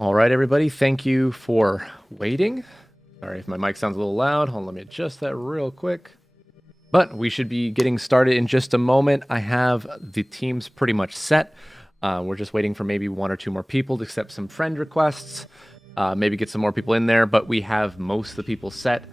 All right, everybody. Thank you for waiting. Sorry if my mic sounds a little loud. Hold on, let me adjust that real quick. But we should be getting started in just a moment. I have the teams pretty much set. We're just waiting for maybe one or two more people to accept some friend requests. Maybe get some more people in there, but we have most of the people set.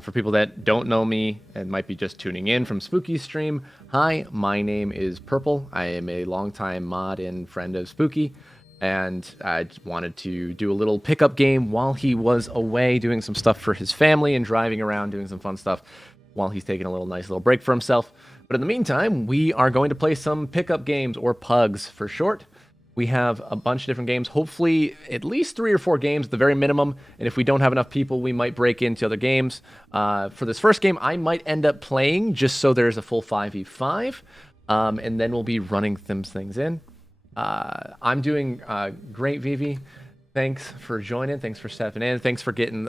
For people that don't know me and might be just tuning in from Spooky's stream, hi, my name is Purple. I am a longtime mod and friend of Spooky, and I wanted to do a little pickup game while he was away doing some stuff for his family and driving around doing some fun stuff while he's taking a nice little break for himself. But in the meantime, we are going to play some pickup games, or PUGs for short. We have a bunch of different games, hopefully at least 3 or 4 games at the very minimum. And if we don't have enough people, we might break into other games. For this first game, I might end up playing just so there's a full 5v5. And then we'll be running some things in. I'm doing great, Vivi. Thanks for joining. Thanks for stepping in. Thanks for getting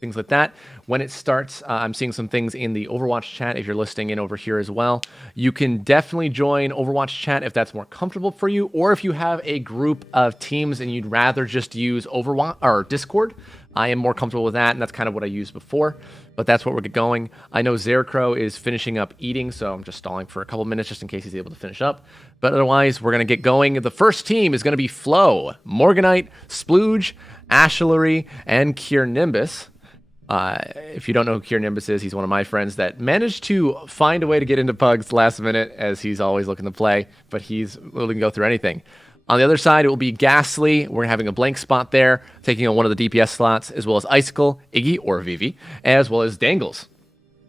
things like that. When it starts, I'm seeing some things in the Overwatch chat if you're listening in over here as well. You can definitely join Overwatch chat if that's more comfortable for you, or if you have a group of teams and you'd rather just use Overwatch or Discord. I am more comfortable with that, and that's kind of what I used before, but that's what we're going. I know Zerecrow is finishing up eating, so I'm just stalling for a couple minutes just in case he's able to finish up. But otherwise, we're going to get going. The first team is going to be Flo, Morganite, Splooge, Ashlery, and Kier Nimbus. If you don't know who Kier Nimbus is, he's one of my friends that managed to find a way to get into PUGs last minute, as he's always looking to play, but he's willing to go through anything. On the other side, it will be Ghastly. We're having a blank spot there, taking on one of the DPS slots, as well as Icicle, Iggy, or Vivi, as well as Dangles.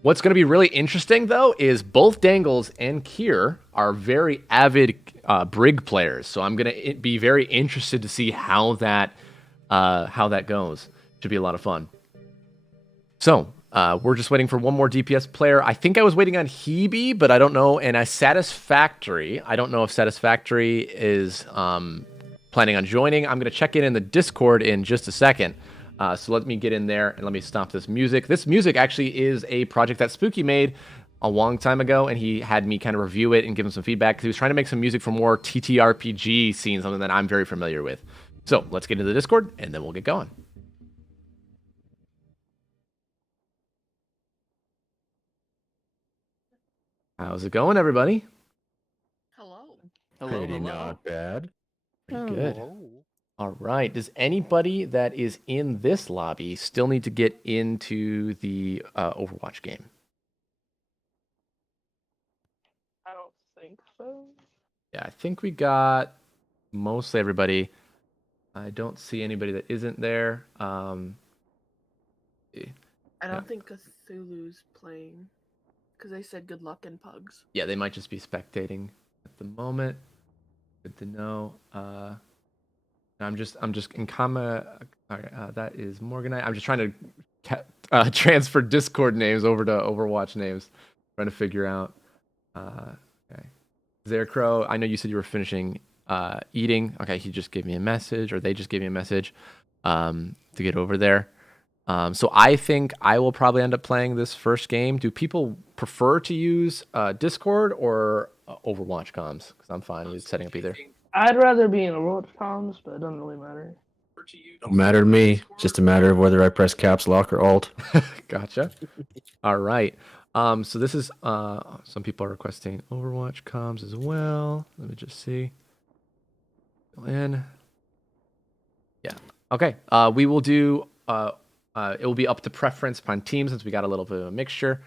What's going to be really interesting, though, is both Dangles and Kier are very avid Brig players, so I'm going to be very interested to see how that goes. Should be a lot of fun. So, we're just waiting for one more DPS player. I think I was waiting on Hebe, but I don't know. And Satisfactory. I don't know if Satisfactory is planning on joining. I'm going to check in the Discord in just a second. So let me get in there and let me stop this music. This music actually is a project that Spooky made a long time ago, and he had me kind of review it and give him some feedback because he was trying to make some music for more TTRPG scenes, something that I'm very familiar with. So let's get into the Discord, and then we'll get going. How's it going, everybody? Hello. Pretty not bad. Pretty good. All right. Does anybody that is in this lobby still need to get into the Overwatch game? I don't think so. Yeah, I think we got mostly everybody. I don't see anybody that isn't there. I don't think Cthulhu's playing. Because they said good luck in PUGs. Yeah, they might just be spectating at the moment. Good to know. I'm just in comma. That is Morganite. I'm just trying to transfer Discord names over to Overwatch names. Trying to figure out. Okay, Zerecrow. I know you said you were finishing eating. Okay, he just gave me a message, or they just gave me a message to get over there. So I think I will probably end up playing this first game. Do people prefer to use Discord or Overwatch comms? Because I'm fine with setting up either. I'd rather be in Overwatch comms, but it doesn't really matter. Don't matter to me. Just a matter of whether I press caps lock or alt. Gotcha. All right. So this is some people are requesting Overwatch comms as well. Let me just see. Go in. Yeah. Okay. We will do. It will be up to preference upon teams since we got a little bit of a mixture.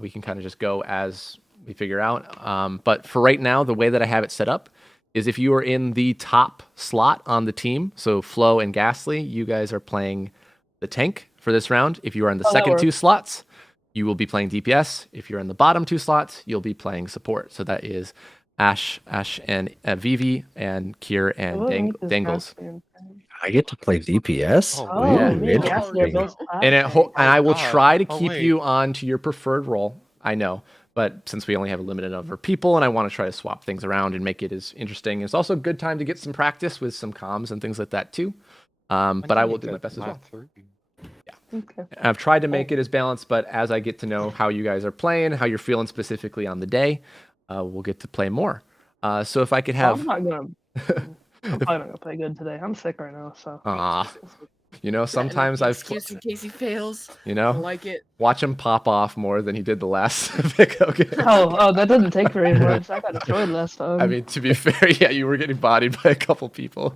We can kind of just go as we figure out. But for right now, the way that I have it set up is if you are in the top slot on the team, so Flo and Ghastly, you guys are playing the tank for this round. If you are in the second 2 slots, you will be playing DPS. If you're in the bottom 2 slots, you'll be playing support. So that is Ash and Vivi, and Kier and Dangles. I get to play DPS? Oh, yeah. Interesting. And I will try to keep you on to your preferred role. I know, but since we only have a limited number of people, and I want to try to swap things around and make it as interesting, it's also a good time to get some practice with some comms and things like that too. But I will do my best as well. Yeah, Okay. I've tried to make it as balanced, but as I get to know how you guys are playing, how you're feeling specifically on the day, we'll get to play more. So if I could have. I'm not gonna I'm probably not gonna play good today. I'm sick right now, so. You know, sometimes I've, excuse in case he fails. you I know, like it. watch him pop off more than he did the last Pico game. Oh, that doesn't take very much. I got destroyed last time. I mean, to be fair, yeah, you were getting bodied by a couple people.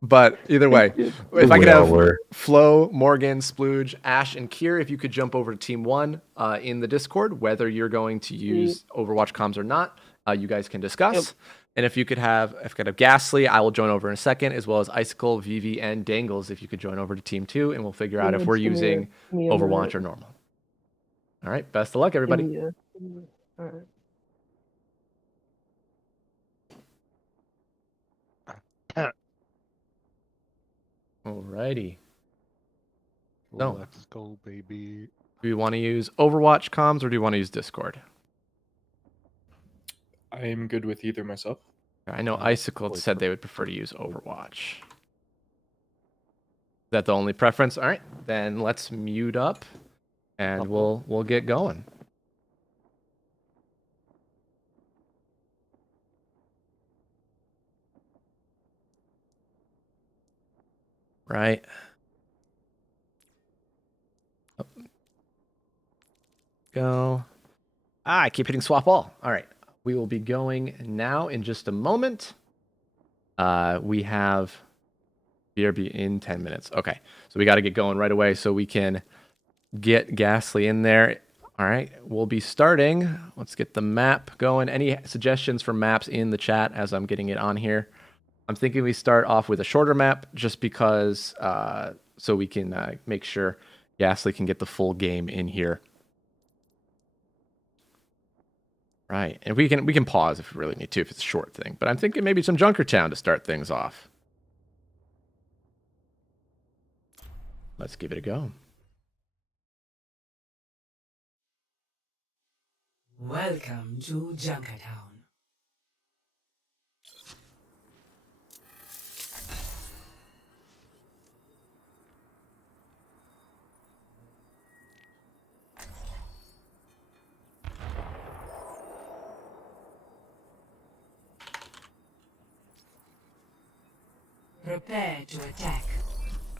But either way, if I could have Flo, Morgan, Splooge, Ash, and Kier, if you could jump over to Team 1 in the Discord, whether you're going to use Overwatch comms or not, you guys can discuss. Yep. And if you could have, Ghastly, I will join over in a second, as well as Icicle, Vivi, and Dangles, if you could join over to Team 2, and we'll figure out if we're using Overwatch or normal. All right, best of luck, everybody. All right. Alrighty. So, let's go, baby. do you want to use Overwatch comms or do you want to use Discord? I'm good with either myself. I know Icicle said they would prefer to use Overwatch. Is that the only preference? All right, then let's mute up, and we'll get going. Right. Go. I keep hitting swap all. All right. We will be going now in just a moment. We have BRB in 10 minutes. Okay. So we got to get going right away so we can get Ghastly in there. All right. We'll be starting. Let's get the map going. Any suggestions for maps in the chat as I'm getting it on here? I'm thinking we start off with a shorter map just because so we can make sure Ghastly can get the full game in here. Right, and we can pause if we really need to, if it's a short thing. But I'm thinking maybe some Junkertown to start things off. Let's give it a go. Welcome to Junkertown. Prepare to attack.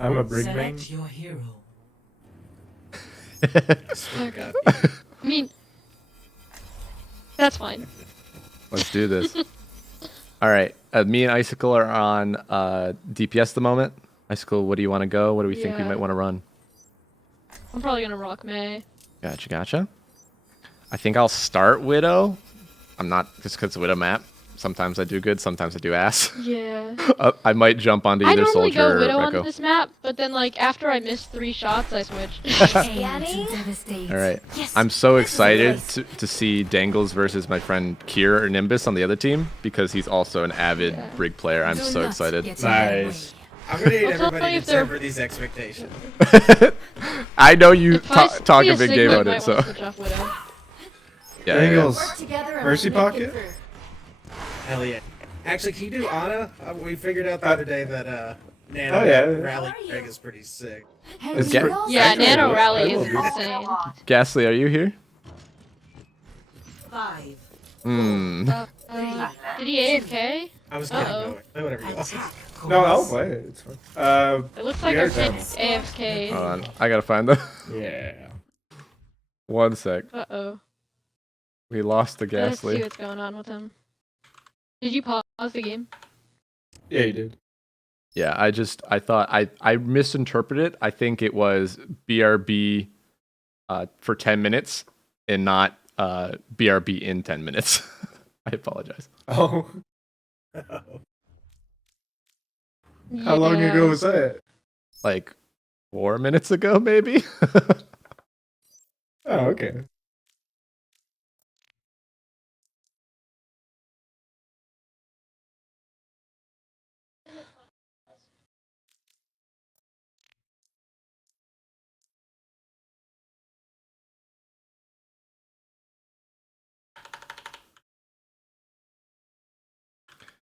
I'm a brig main. Select your hero. Okay. I mean, that's fine. Let's do this. All right, me and Icicle are on DPS at the moment. Icicle, what do you want to go? What do we think we Yeah. might want to run? I'm probably gonna rock May. Gotcha. I think I'll start Widow. I'm not, just because it's a Widow map. Sometimes I do good, sometimes I do ass. Yeah. I might jump onto I either normally Soldier go or Widow Echo. on this map, but then like after I missed 3 shots, I switched. All right. I'm so excited to see Dangles versus my friend Kier or Nimbus on the other team because he's also an avid brig player. I'm so excited. Nice. I'm gonna need I'll tell everybody you to if they're- temper these expectations. I know you If I talk see a big game Sigma, on I it, might so wanna switch off Widow. yeah. Angles. Mercy pocket. Hell yeah. Actually, can you do Ana? We figured out the other day that Nano Oh, yeah. Rally Greg is pretty sick. Is Yeah, Nano Rally is will be. insane. Ghastly, are you here? 5. Hmm. Did he AFK? I was kidding. Uh-oh. No, whatever you want. No, I'll play it. It's fine. It looks like Yeah, our kid it's AFK. Hold on. I gotta find them. Yeah. 1 sec. Uh-oh. We lost the Let's see Ghastly. what's going on with him. Did you pause the game? Yeah, you did. Yeah, I thought I misinterpreted it. I think it was BRB for 10 minutes and not BRB in 10 minutes. I apologize. Oh. How long ago was that? Like 4 minutes ago, maybe? Oh, okay.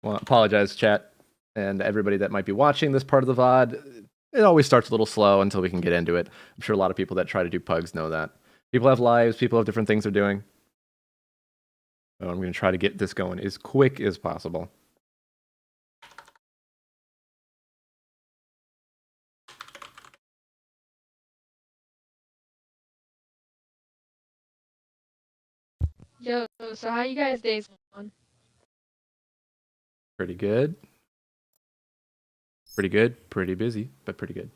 Well, I apologize, chat, and everybody that might be watching this part of the VOD. It always starts a little slow until we can get into it. I'm sure a lot of people that try to do pugs know that. People have lives, people have different things they're doing. So I'm going to try to get this going as quick as possible. Yo, so how you guys' days going? Pretty good. Pretty good. Pretty busy, but pretty good.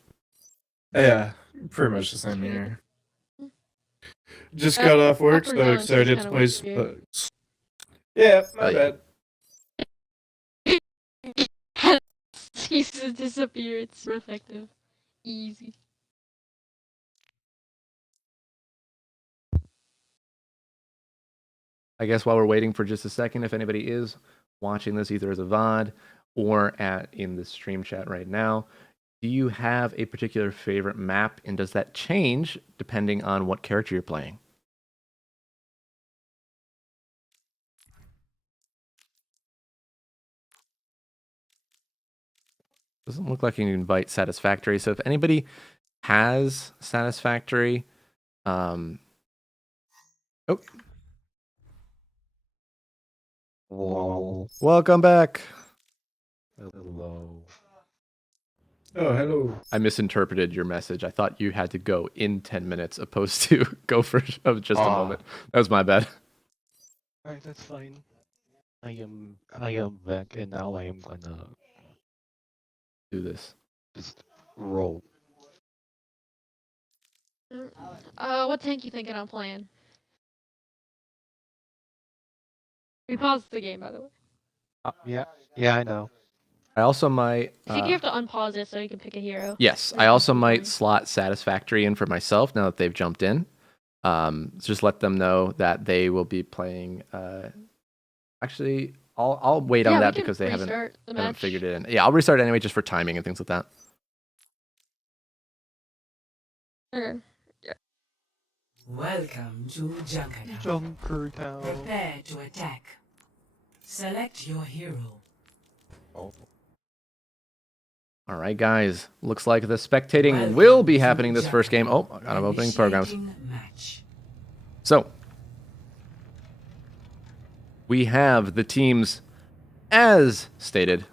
Yeah, pretty much the same here. Just Uh, got off work, up or so down, excited just to kinda play weird. Spugs. Yeah, my Yeah. bad. Jesus, disappear. It's so effective. Easy. I guess while we're waiting for just a second, if anybody is watching this either as a VOD or in the stream chat right now, do you have a particular favorite map, and does that change depending on what character you're playing? Doesn't look like you can invite Satisfactory. So if anybody has Satisfactory, oh, Hello. welcome back. Hello. Oh, hello. I misinterpreted your message. I thought you had to go in 10 minutes opposed to go for just a moment. That was my bad. Alright, that's fine. I am back and now I am gonna Do this. just roll. What tank you thinking I'm playing? We paused the game, by the way. Yeah, I know. I also might. I think you have to unpause it so you can pick a hero. Yes, Or I you can also keep might going. slot Satisfactory in for myself now that they've jumped in. Just let them know that they will be playing. Actually, I'll wait on Yeah, we that can because they haven't restart the haven't match. figured it in. Yeah, I'll restart anyway just for timing and things like that. Okay. Welcome to Junkertown. Junkertown. Prepare to attack. Select your hero. Oh. All right, guys. Looks like the spectating Welcome will be to happening this first game. Oh, I got them opening programs. Initiating match. So we have the teams as stated.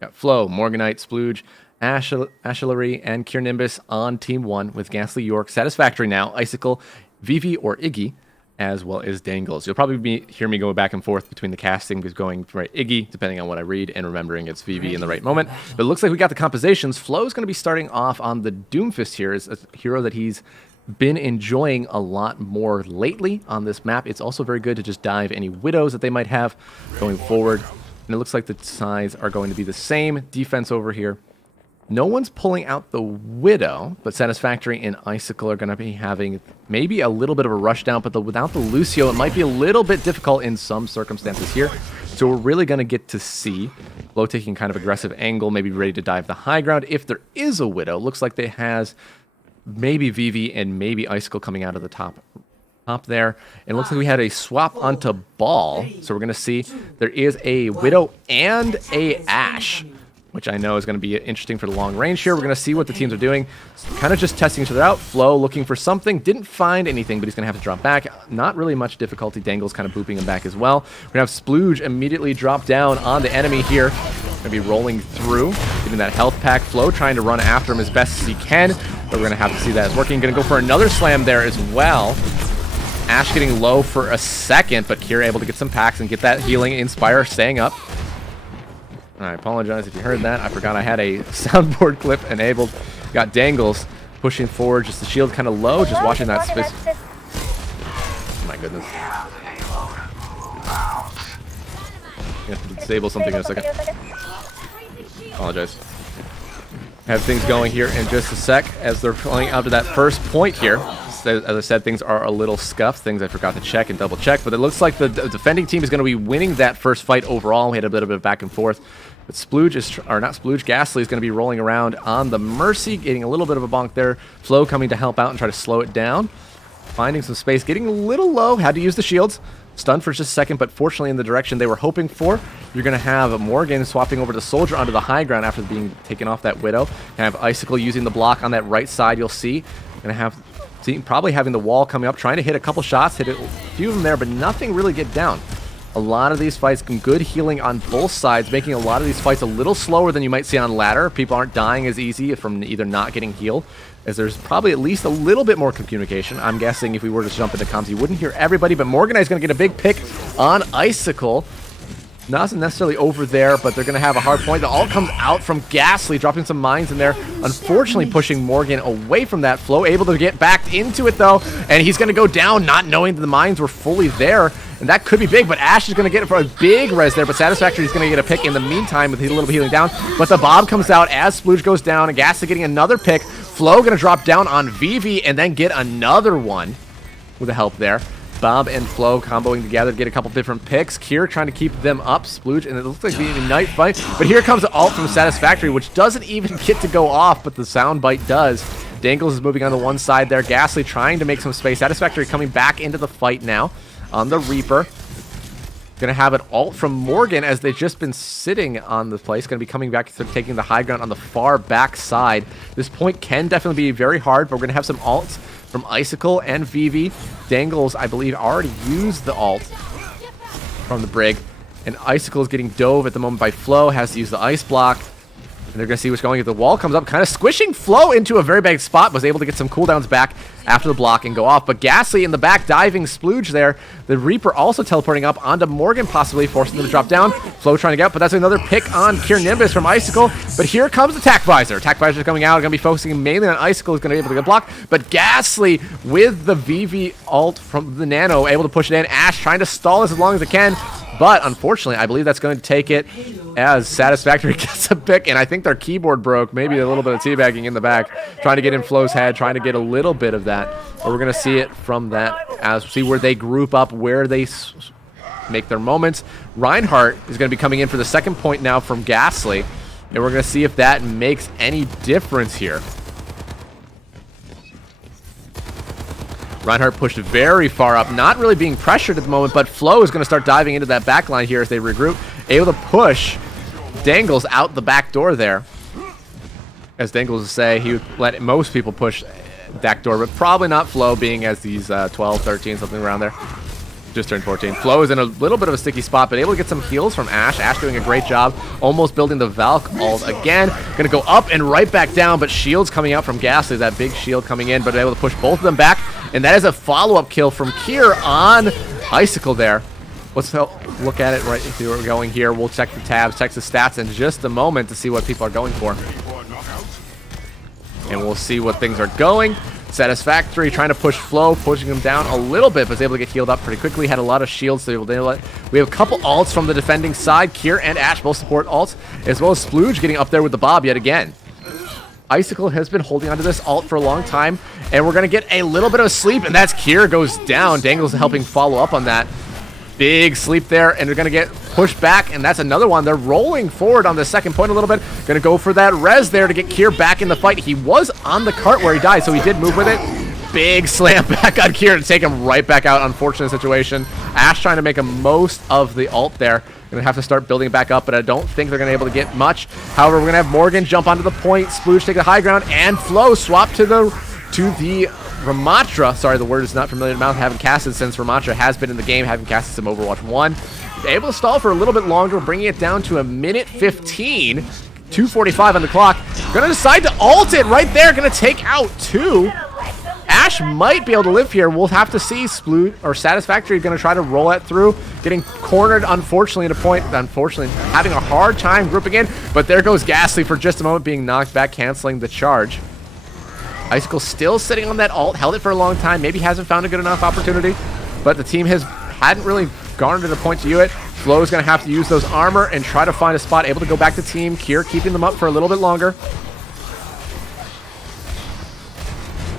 Got Flo, Morganite, Splooge, Ashlery, and Kiernimbus on Team 1 with Ghastly York, Satisfactory now, Icicle, Vivi or Iggy, as well as Dangles. You'll probably hear me go back and forth between the casting because going for Iggy, depending on what I read, and remembering it's Vivi in the right moment. But it looks like we got the compositions. Flo's going to be starting off on the Doomfist here as a hero that he's been enjoying a lot more lately on this map. It's also very good to just dive any widows that they might have going forward. And it looks like the sides are going to be the same. Defense over here. No one's pulling out the Widow, but Satisfactory and Icicle are going to be having maybe a little bit of a rush down, but without the Lucio, it might be a little bit difficult in some circumstances here. So we're really going to get to see Flo taking kind of aggressive angle, maybe ready to dive the high ground. If there is a Widow, looks like they has maybe Vivi and maybe Icicle coming out of the top there. And it looks like we had a swap onto Ball. So we're going to see there is a Widow and a Ashe, which I know is going to be interesting for the long range here. We're going to see what the teams are doing. Kind of just testing each other out. Flo looking for something. Didn't find anything, but he's going to have to drop back. Not really much difficulty. Dangle's kind of booping him back as well. We're going to have Splooge immediately drop down on the enemy here. Going to be rolling through, getting that health pack. Flo trying to run after him as best as he can, but we're going to have to see that it's working. Going to go for another slam there as well. Ashe getting low for a second, but Kira able to get some packs and get that healing Inspire staying up. I apologize if you heard that. I forgot I had a soundboard clip enabled. Got Dangles pushing forward, just the shield kind of low, just watching that space. Oh my goodness. I have to disable something in a second. Apologize. Have things going here in just a sec as they're pulling out to that first point here. As I said, things are a little scuffed. Things I forgot to check and double check, but it looks like the defending team is going to be winning that first fight overall. We had a little bit of back and forth. But Splooge is, or not Splooge, Ghastly is going to be rolling around on the Mercy, getting a little bit of a bonk there. Flo coming to help out and try to slow it down. Finding some space, getting a little low, had to use the shields. Stunned for just a second, but fortunately in the direction they were hoping for. You're going to have Morgan swapping over to Soldier onto the high ground after being taken off that Widow. And have Icicle using the block on that right side, you'll see. Going to have probably having the wall coming up, trying to hit a couple shots, hit a few of them there, but nothing really get down. A lot of these fights, good healing on both sides, making a lot of these fights a little slower than you might see on ladder. People aren't dying as easy from either not getting healed, as there's probably at least a little bit more communication. I'm guessing if we were to jump into comms, you wouldn't hear everybody, but Morganite is going to get a big pick on Icicle. Not necessarily over there, but they're going to have a hard point. The ult comes out from Ghastly, dropping some mines in there. Unfortunately, pushing Morgan away from that. Flow able to get back into it, though, and he's going to go down, not knowing that the mines were fully there. And that could be big, but Ash is going to get it for a big res there, but Satisfactory is going to get a pick in the meantime with a little bit healing down. But the Bob comes out as Splooge goes down, and Ghastly getting another pick. Flow going to drop down on Vivi and then get another one with the help there. Bob and Flo comboing together to get a couple different picks. Kier trying to keep them up. Splooge, and it looks like being a night fight. But here comes the ult from Satisfactory, which doesn't even get to go off, but the soundbite does. Dangles is moving on the one side there. Ghastly trying to make some space. Satisfactory coming back into the fight now on the Reaper. Going to have an ult from Morgan as they've just been sitting on the place. Going to be coming back, taking the high ground on the far back side. This point can definitely be very hard, but we're going to have some ults from Icicle and Vivi. Dangles, I believe, already used the ult from the Brig. And Icicle is getting dove at the moment by Flo. Has to use the ice block. And they're going to see what's going on. The wall comes up, kind of squishing Flo into a very big spot. Was able to get some cooldowns back after the block and go off. But Ghastly in the back diving Splooge there. The Reaper also teleporting up onto Morgan, possibly forcing them to drop down. Flo trying to get up, but that's another pick on Kier Nimbus from Icicle. But here comes the Attack Visor. Attack Visor is coming out. Going to be focusing mainly on Icicle. Is going to be able to get blocked. But Ghastly with the VV ult from the Nano, able to push it in. Ash trying to stall this as long as it can. But unfortunately, I believe that's going to take it as Satisfactory gets a pick. And I think their keyboard broke. Maybe a little bit of teabagging in the back. Trying to get in Flo's head. Trying to get a little bit of that. But we're going to see it from that as we see where they group up, where they make their moments. Reinhardt is going to be coming in for the second point now from Ghastly. And we're going to see if that makes any difference here. Reinhardt pushed very far up, not really being pressured at the moment, but Flo is going to start diving into that back line here as they regroup. Able to push Dangles out the back door there. As Dangles would say, he would let most people push back door, but probably not Flo, being as he's 12, 13, something around there. Just turned 14. Flo is in a little bit of a sticky spot, but able to get some heals from Ash. Ash doing a great job, almost building the Valk ult again. Going to go up and right back down, but shields coming out from Ghastly, that big shield coming in, but able to push both of them back. And that is a follow-up kill from Kier on Icicle there. Let's look at it right see where we're going here. We'll check the tabs, check the stats in just a moment to see what people are going for. And we'll see what things are going. Satisfactory trying to push Flo, pushing him down a little bit, but was able to get healed up pretty quickly. Had a lot of shields, so we have a couple ults from the defending side. Kier and Ash both support ults, as well as Splooge getting up there with the Bob yet again. Icicle has been holding onto this ult for a long time, and we're going to get a little bit of sleep, and that's Kier goes down. Dangles helping follow up on that. Big sleep there, and they're going to get pushed back, and that's another one. They're rolling forward on the second point a little bit. Going to go for that res there to get Kier back in the fight. He was on the cart where he died, so he did move with it. Big slam back on Kier to take him right back out. Unfortunate situation. Ash trying to make a most of the ult there. Going to have to start building it back up, but I don't think they're going to be able to get much. However, we're going to have Morgan jump onto the point, Splooge take the high ground, and Flo swap to the Ramatra. Sorry, the word is not familiar to mouth. Haven't casted since Ramatra has been in the game, having casted some Overwatch 1. Able to stall for a little bit longer, bringing it down to a minute 15. 2:45 on the clock. Gonna decide to ult it right there. Gonna take out 2. Ash might be able to live here. We'll have to see. Splooge or Satisfactory gonna try to roll it through. Getting cornered, unfortunately, at a point. Unfortunately, having a hard time grouping in. But there goes Ghastly for just a moment, being knocked back, canceling the charge. Icicle still sitting on that ult, held it for a long time, maybe hasn't found a good enough opportunity, but the team hadn't really garnered a point to do it. Flo is going to have to use those armor and try to find a spot, able to go back to team. Kier keeping them up for a little bit longer.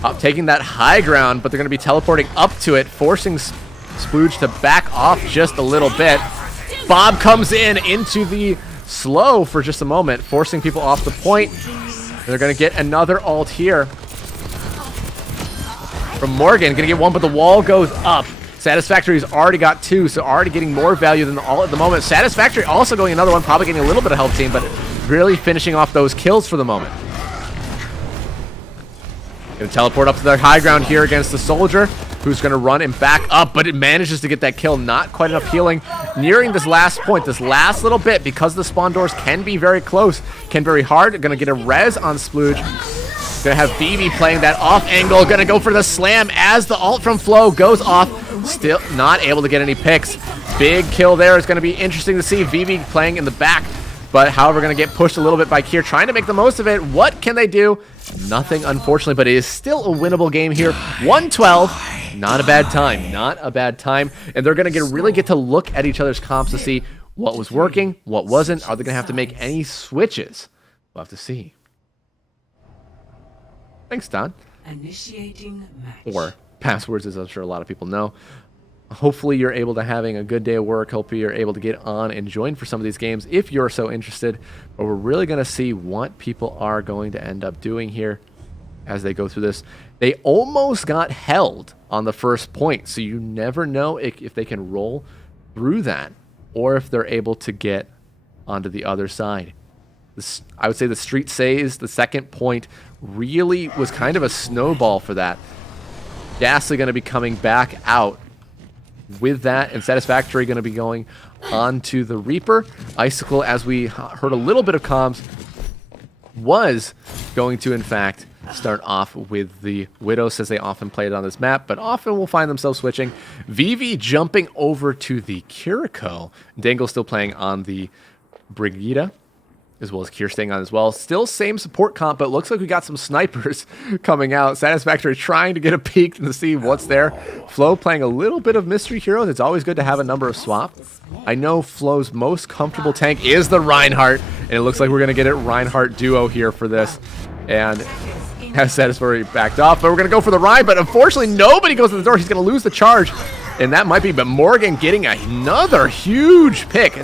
Up, taking that high ground, but they're going to be teleporting up to it, forcing Splooge to back off just a little bit. Bob comes in into the slow for just a moment, forcing people off the point. They're going to get another ult here from Morgan. Going to get one, but the wall goes up. Satisfactory's already got 2, so already getting more value than the ult at the moment. Satisfactory also going another one, probably getting a little bit of help team, but really finishing off those kills for the moment. Going to teleport up to their high ground here against the Soldier, who's going to run and back up, but it manages to get that kill. Not quite enough healing. Nearing this last point, this last little bit, because the spawn doors can be very close, can be very hard. Going to get a res on Splooge. Going to have Vivi playing that off angle. Going to go for the slam as the ult from Flo goes off. Still not able to get any picks. Big kill there. It's going to be interesting to see Vivi playing in the back. But however, going to get pushed a little bit by Kier, trying to make the most of it. What can they do? Nothing, unfortunately, but it is still a winnable game here. 112. Not a bad time. Not a bad time. And they're going to really get to look at each other's comps to see what was working, what wasn't. Are they going to have to make any switches? We'll have to see. Thanks, Don. Initiating match. Or passwords, as I'm sure a lot of people know. Hopefully you're able to having a good day of work. Hopefully you're able to get on and join for some of these games if you're so interested. But we're really going to see what people are going to end up doing here as they go through this. They almost got held on the first point, so you never know if they can roll through that or if they're able to get onto the other side. I would say the Street Says, the second point, really was kind of a snowball for that. Ghastly going to be coming back out with that, and Satisfactory going to be going onto the Reaper. Icicle, as we heard a little bit of comms, was going to, in fact, start off with the Widow, since they often play it on this map, but often will find themselves switching. Vivi jumping over to the Kiriko. Dangle still playing on the Brigida, as well as Kier staying on as well. Still same support comp, but looks like we got some snipers coming out. Satisfactory trying to get a peek to see what's there. Flo playing a little bit of Mystery Heroes. It's always good to have a number of swap. I know Flo's most comfortable tank is the Reinhardt, and it looks like we're going to get it Reinhardt duo here for this. And has Satisfactory backed off, but we're going to go for the Rein, but unfortunately nobody goes to the door. He's going to lose the charge. And that might be, but Morgan getting another huge pick.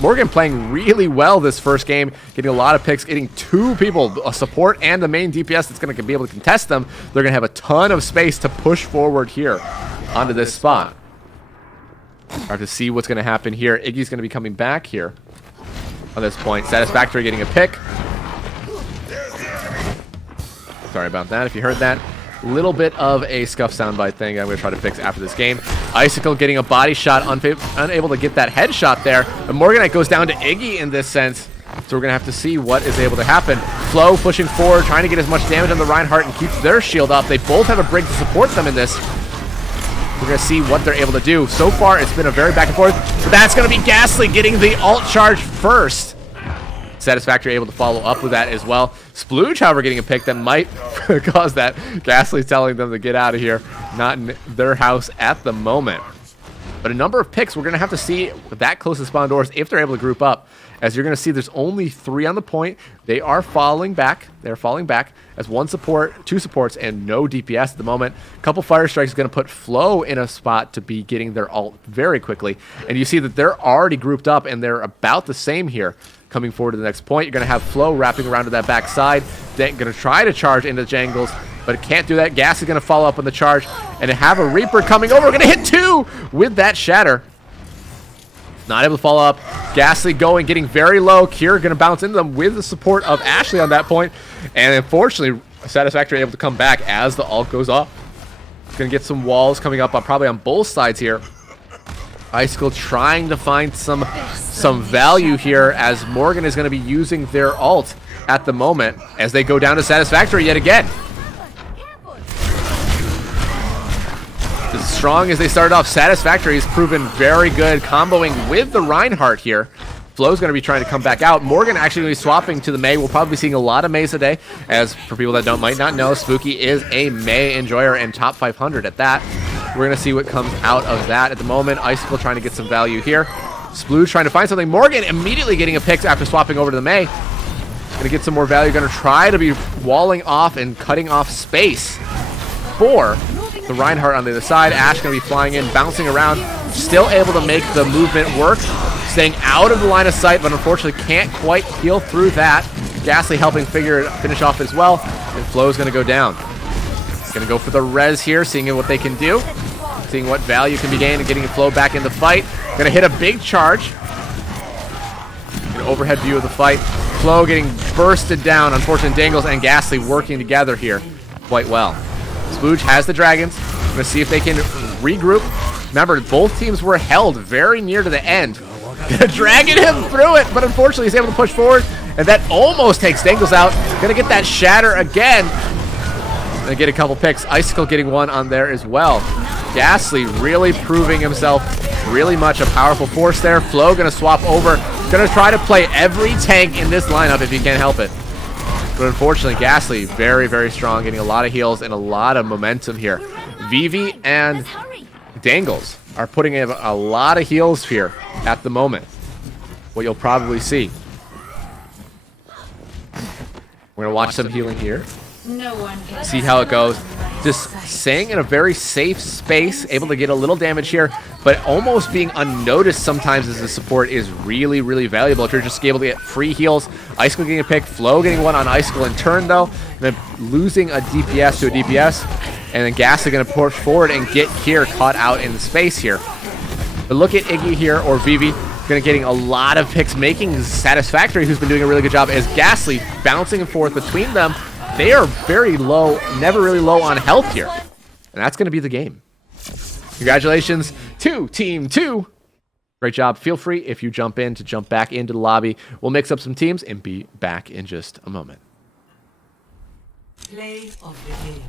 Morgan playing really well this first game, getting a lot of picks, getting two people, a support and the main DPS that's going to be able to contest them. They're going to have a ton of space to push forward here onto this spot. Hard to see what's going to happen here. Iggy's going to be coming back here on this point. Satisfactory getting a pick. Sorry about that if you heard that. Little bit of a Scuffed soundbite thing I'm going to try to fix after this game. Icicle getting a body shot, unable to get that headshot there. But Morganite goes down to Iggy in this sense. So we're going to have to see what is able to happen. Flo pushing forward, trying to get as much damage on the Reinhardt and keeps their shield up. They both have a Brig to support them in this. We're going to see what they're able to do. So far, it's been a very back and forth. But that's going to be Ghastly getting the ult charge first. Satisfactory able to follow up with that as well. Splooge, however, getting a pick that might cause that. Ghastly telling them to get out of here. Not in their house at the moment. But a number of picks we're going to have to see that close to spawn doors if they're able to group up. As you're going to see, there's only 3 on the point. They are falling back. They're falling back as 1 support, 2 supports, and no DPS at the moment. A couple Fire Strikes is going to put Flo in a spot to be getting their ult very quickly. And you see that they're already grouped up, and they're about the same here. Coming forward to the next point, you're going to have Flo wrapping around to that back side. Then going to try to charge into Jangles, but it can't do that. Gas is going to follow up on the charge, and to have a Reaper coming over. We're going to hit 2 with that Shatter. Not able to follow up. Ghastly going, getting very low. Kier going to bounce into them with the support of Ashley on that point. And unfortunately, Satisfactory able to come back as the ult goes off. Going to get some walls coming up probably on both sides here. Icicle trying to find some value here as Morgan is going to be using their ult at the moment as they go down to Satisfactory yet again. As strong as they started off, Satisfactory has proven very good comboing with the Reinhardt here. Flo's going to be trying to come back out. Morgan actually going to be swapping to the Mei. We'll probably be seeing a lot of Meis today, as for people that might not know, Spooky is a Mei enjoyer and top 500 at that. We're going to see what comes out of that at the moment. Icicle trying to get some value here. Splooge trying to find something. Morgan immediately getting a pick after swapping over to the Mei. Going to get some more value. Going to try to be walling off and cutting off space for the Reinhardt on the other side. Ash going to be flying in, bouncing around. Still able to make the movement work. Staying out of the line of sight, but unfortunately can't quite peel through that. Ghastly helping finish off as well. And Flo's going to go down. Going to go for the res here, seeing what they can do. Seeing what value can be gained and getting Flo back in the fight. Going to hit a big charge. An overhead view of the fight. Flo getting bursted down. Unfortunately, Dangles and Ghastly working together here quite well. Splooge has the dragons. Gonna see if they can regroup. Remember, both teams were held very near to the end. Dragging him through it, but unfortunately he's able to push forward, and that almost takes Dangles out. Gonna get that shatter again. Gonna get a couple picks. Icicle getting one on there as well. Ghastly really proving himself really much a powerful force there. Flo gonna swap over. Gonna try to play every tank in this lineup if he can help it. But unfortunately, Ghastly very, very strong, getting a lot of heals and a lot of momentum here. Vivi and Dangles are putting in a lot of heals here at the moment. What you'll probably see. We're gonna watch some healing here. No one can See how it goes. Just staying in a very safe space, able to get a little damage here, but almost being unnoticed sometimes as a support is really, really valuable if you're just able to get free heals. Icicle getting a pick, Flo getting one on Icicle in turn though, and then losing a DPS to a DPS, and then Ghastly gonna push forward and get here caught out in the space here. But look at Iggy here, or Vivi, getting a lot of picks, making Satisfactory, who's been doing a really good job, as Ghastly bouncing forth between them. They are very low, never really low on health here. And that's going to be the game. Congratulations to Team 2. Great job. Feel free, if you jump in, to jump back into the lobby. We'll mix up some teams and be back in just a moment. play of the game.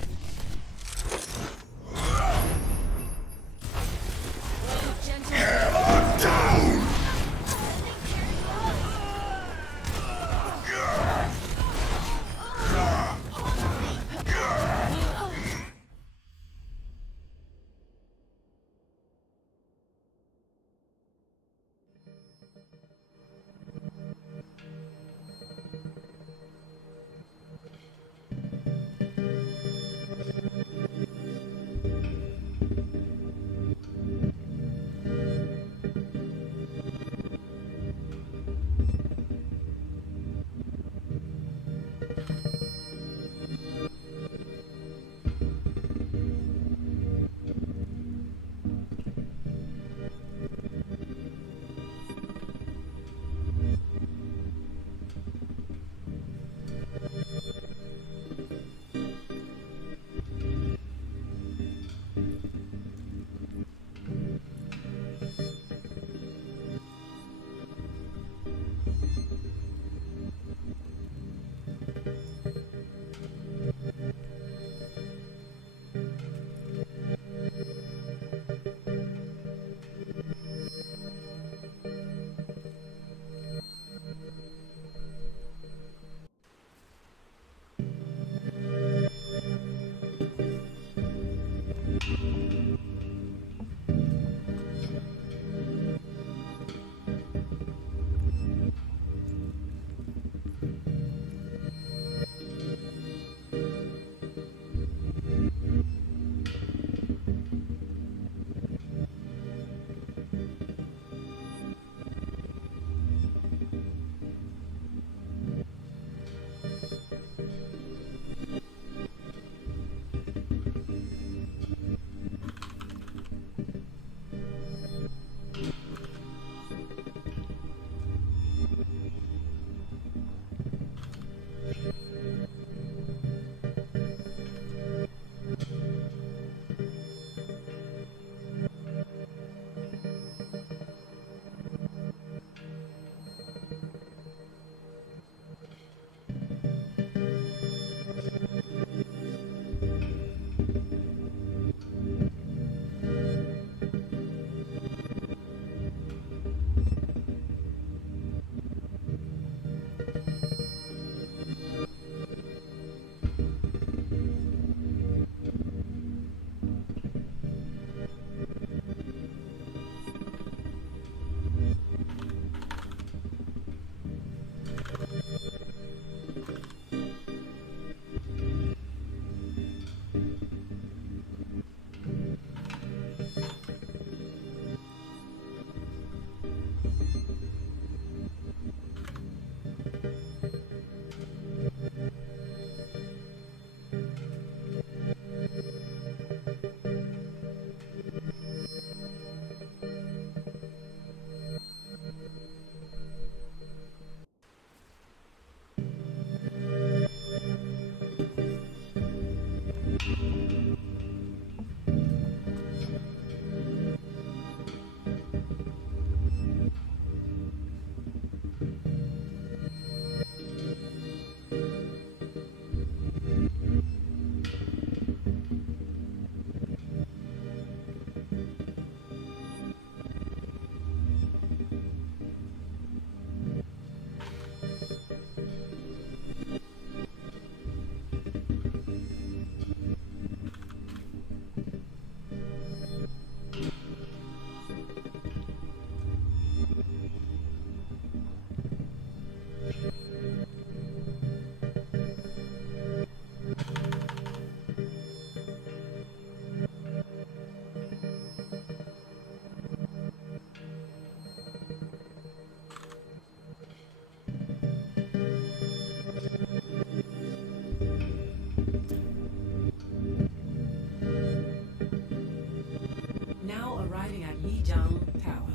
Yijang Tower.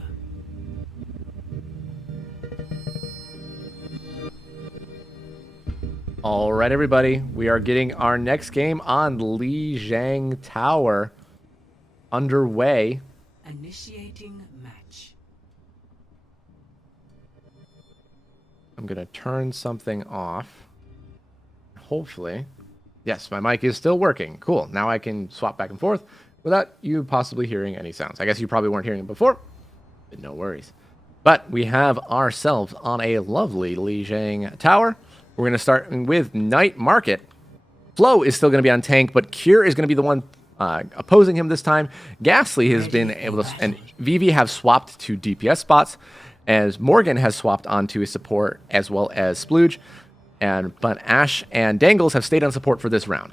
All right, everybody. We are getting our next game on Lijiang Tower underway. Initiating match. I'm going to turn something off. Hopefully. Yes, my mic is still working. Cool. Now I can swap back and forth without you possibly hearing any sounds. I guess you probably weren't hearing it before, but no worries. But we have ourselves on a lovely Lijiang Tower. We're going to start with Night Market. Flo is still going to be on tank, but Cure is going to be the one opposing him this time. Ghastly has been able to, and Vivi have swapped to DPS spots, as Morgan has swapped onto his support as well as Splooge, but Ash and Dangles have stayed on support for this round.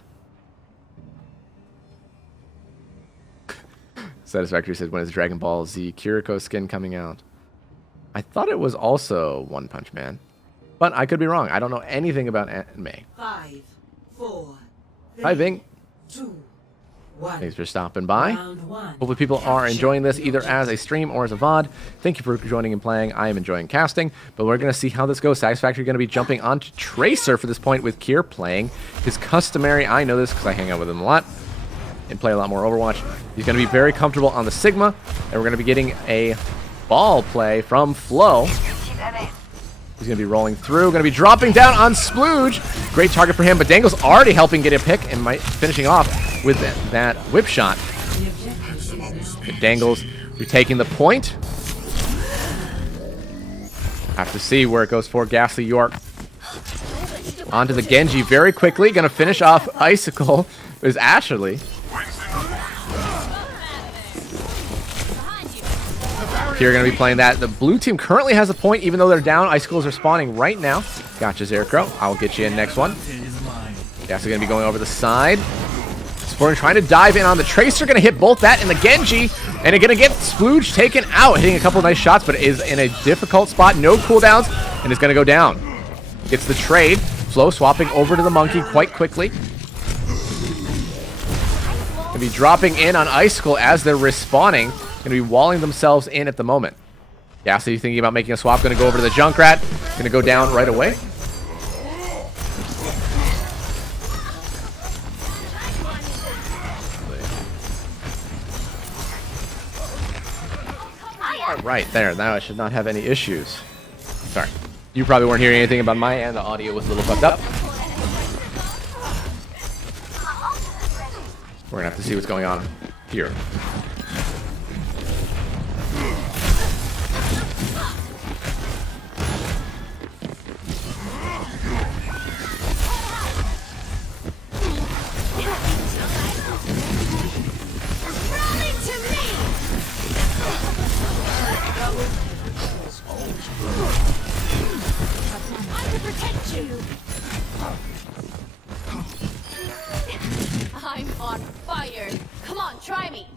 Satisfactory said, when is Dragon Ball Z Kiriko skin coming out? I thought it was also One Punch Man. But I could be wrong. I don't know anything about anime. 5, 4, Hi, Ving. 2, 1. Thanks for stopping by. Round 1. Hopefully people are enjoying this either as a stream or as a VOD. Thank you for joining and playing. I am enjoying casting, but we're going to see how this goes. Satisfactory going to be jumping onto Tracer for this point with Kier playing his customary, I know this because I hang out with him a lot and play a lot more Overwatch. He's going to be very comfortable on the Sigma, and we're going to be getting a ball play from Flo. He's going to be rolling through, going to be dropping down on Splooge. Great target for him, but Dangle's already helping get a pick and finishing off with that whip shot. Dangle's retaking the point. Have to see where it goes for Ghastly York. Onto the Genji very quickly. Going to finish off Icicle is Ashley. Here, going to be playing that. The blue team currently has a point, even though they're down. Icicles are spawning right now. Gotcha, Zercro. I'll get you in next one. Ghastly going to be going over the side. Sporting trying to dive in on the Tracer. Going to hit both that and the Genji. And they're going to get Splooge taken out. Hitting a couple of nice shots, but is in a difficult spot. No cooldowns. And is going to go down. Gets the trade. Flo swapping over to the Monkey quite quickly. Going to be dropping in on Icicle as they're respawning. Going to be walling themselves in at the moment. Ghastly thinking about making a swap. Going to go over to the Junkrat. Going to go down right away. All right, there. Now I should not have any issues. Sorry. You probably weren't hearing anything about my end. The audio was a little fucked up. We're going to have to see what's going on here. I'm on fire. Come on, try me.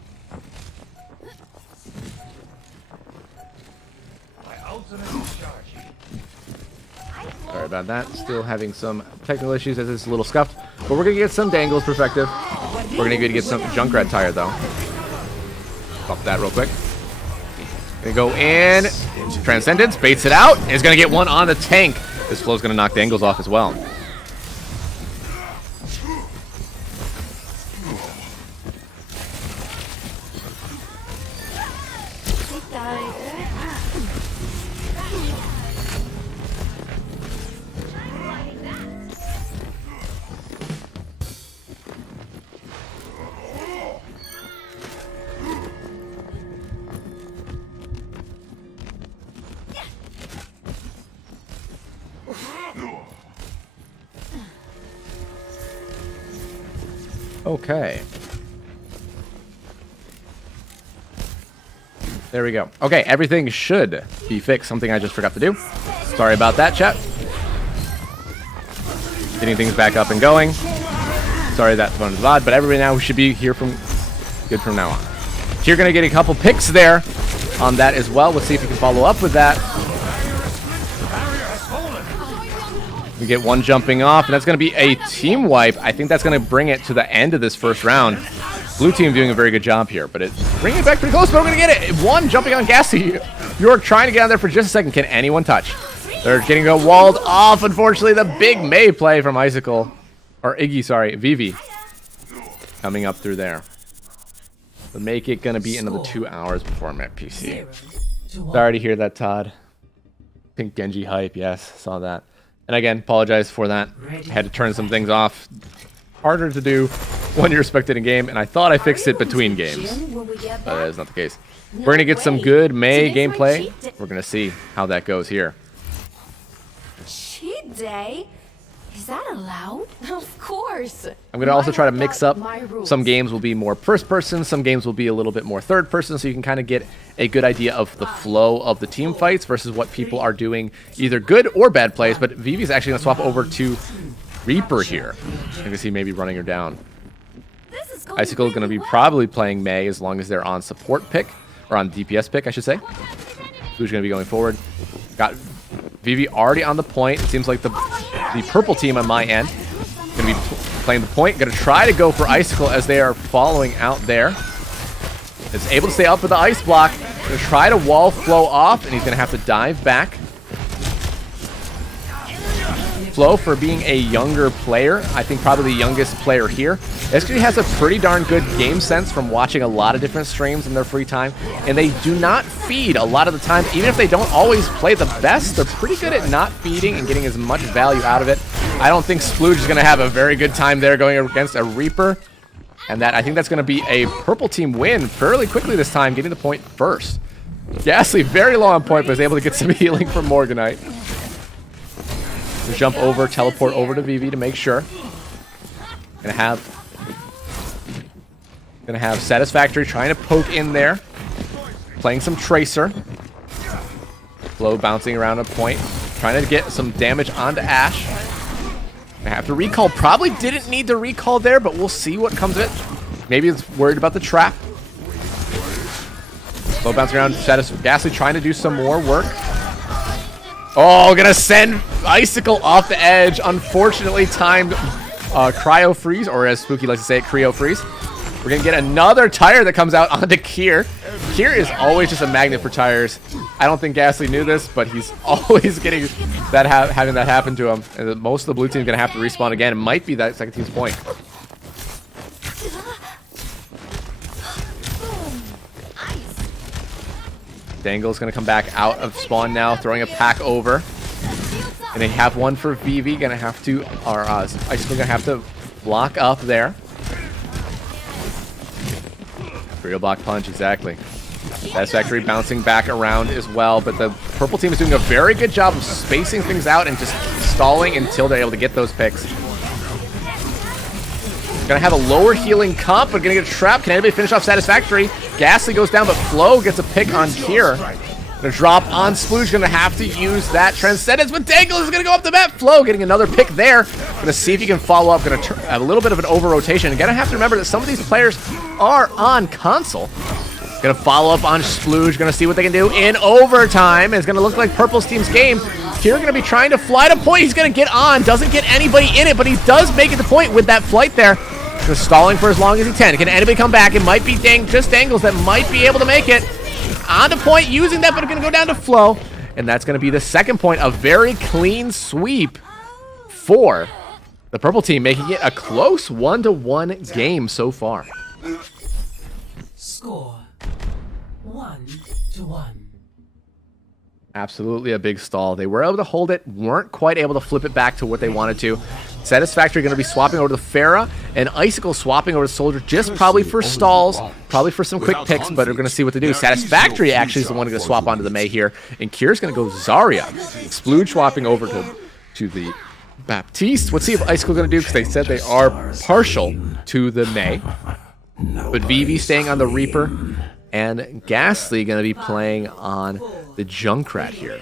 Sorry about that. Still having some technical issues as it's a little scuffed. But we're going to get some Dangles perspective. We're going to get some Junkrat tired, though. Bump that real quick. Going to go in. Transcendence. Baits it out. And is going to get one on the tank. This flow's going to knock Dangles off as well. Okay. There we go. Okay, everything should be fixed. Something I just forgot to do. Sorry about that, chat. Getting things back up and going. Sorry that one was odd, but everybody now should be here good from now on. So you're going to get a couple picks there on that as well. Let's see if we can follow up with that. We get one jumping off, and that's going to be a team wipe. I think that's going to bring it to the end of this first round. Blue team doing a very good job here, but it's bringing it back pretty close, but we're going to get it. One jumping on Gassy. York trying to get on there for just a second. Can anyone touch? They're getting walled off, unfortunately. The big May play from Icicle. Or Iggy, sorry. Vivi. Coming up through there. But make it going to be another 2 hours before I'm at PC. Sorry to hear that, Todd. Pink Genji hype. Yes, saw that. And again, apologize for that. I had to turn some things off. Harder to do when you're spectating game, and I thought I fixed it between games. But that is not the case. We're going to get some good May gameplay. We're going to see how that goes here. Cheat day? Is that allowed? Of course. I'm going to also try to mix up. Some games will be more first person, some games will be a little bit more third person, so you can kind of get a good idea of the flow of the team fights versus what people are doing, either good or bad plays. But Vivi's actually going to swap over to Reaper here. You can see maybe running her down. Icicle is going to be probably playing May as long as they're on support pick, or on DPS pick, I should say. Who's going to be going forward? Got Vivi already on the point. It seems like the purple team on my end going to be playing the point. Going to try to go for Icicle as they are following out there. Is able to stay up with the ice block. Going to try to wall flow off, and he's going to have to dive back. Flo, for being a younger player, I think probably the youngest player here, SKG has a pretty darn good game sense from watching a lot of different streams in their free time, and they do not feed a lot of the time. Even if they don't always play the best, they're pretty good at not feeding and getting as much value out of it. I don't think Splooge is going to have a very good time there going against a Reaper, and I think that's going to be a purple team win fairly quickly this time, getting the point first. Ghastly very low on point, but is able to get some healing from Morganite. Jump over, teleport over to Vivi to make sure. Gonna have Satisfactory trying to poke in there. Playing some Tracer. Flo bouncing around a point. Trying to get some damage onto Ashe. Gonna have to recall. Probably didn't need to recall there, but we'll see what comes of it. Maybe it's worried about the trap. Flo bouncing around. Ghastly trying to do some more work. Oh, gonna send Icicle off the edge. Unfortunately timed Cryo Freeze, or as Spooky likes to say it, Cryo Freeze. We're gonna get another tire that comes out onto Kier. Kier is always just a magnet for tires. I don't think Ghastly knew this, but he's always getting that having that happen to him. And most of the blue team's gonna have to respawn again. It might be that second team's point. Dangle's going to come back out of spawn now, throwing a pack over. And they have one for Vivi. Going to have to, or Icicle going to have to block up there. Real block punch, exactly. Satisfactory bouncing back around as well, but the purple team is doing a very good job of spacing things out and just stalling until they're able to get those picks. Gonna have a lower healing comp, but gonna get trapped. Can anybody finish off Satisfactory? Ghastly goes down, but Flo gets a pick on Kier. Gonna drop on Splooge, gonna have to use that Transcendence, but Dangle is gonna go up the map. Flo getting another pick there. Gonna see if he can follow up. Gonna have a little bit of an over-rotation. Gonna have to remember that some of these players are on console. Gonna follow up on Splooge. Gonna see what they can do in overtime. It's gonna look like Purple's team's game. Kier gonna be trying to fly to point. He's gonna get on. Doesn't get anybody in it, but he does make it to point with that flight there. Just stalling for as long as he can. Can anybody come back? It might be just Dangles that might be able to make it. On the point, using that, but it's going to go down to Flo. And that's going to be the second point. A very clean sweep for the purple team, making it a close 1-1 game so far. Score 1-1. Absolutely a big stall. They were able to hold it, weren't quite able to flip it back to what they wanted to. Satisfactory going to be swapping over to Pharah, and Icicle swapping over to Soldier, just probably for stalls, probably for some quick picks, but we're going to see what they do. Satisfactory actually is the one going to swap onto the May here, and Kier's going to go Zarya. Splooge swapping over to the Baptiste. Let's see if Icicle going to do, because they said they are partial to the May. But Vivi staying on the Reaper, and Ghastly going to be playing on the Junkrat here.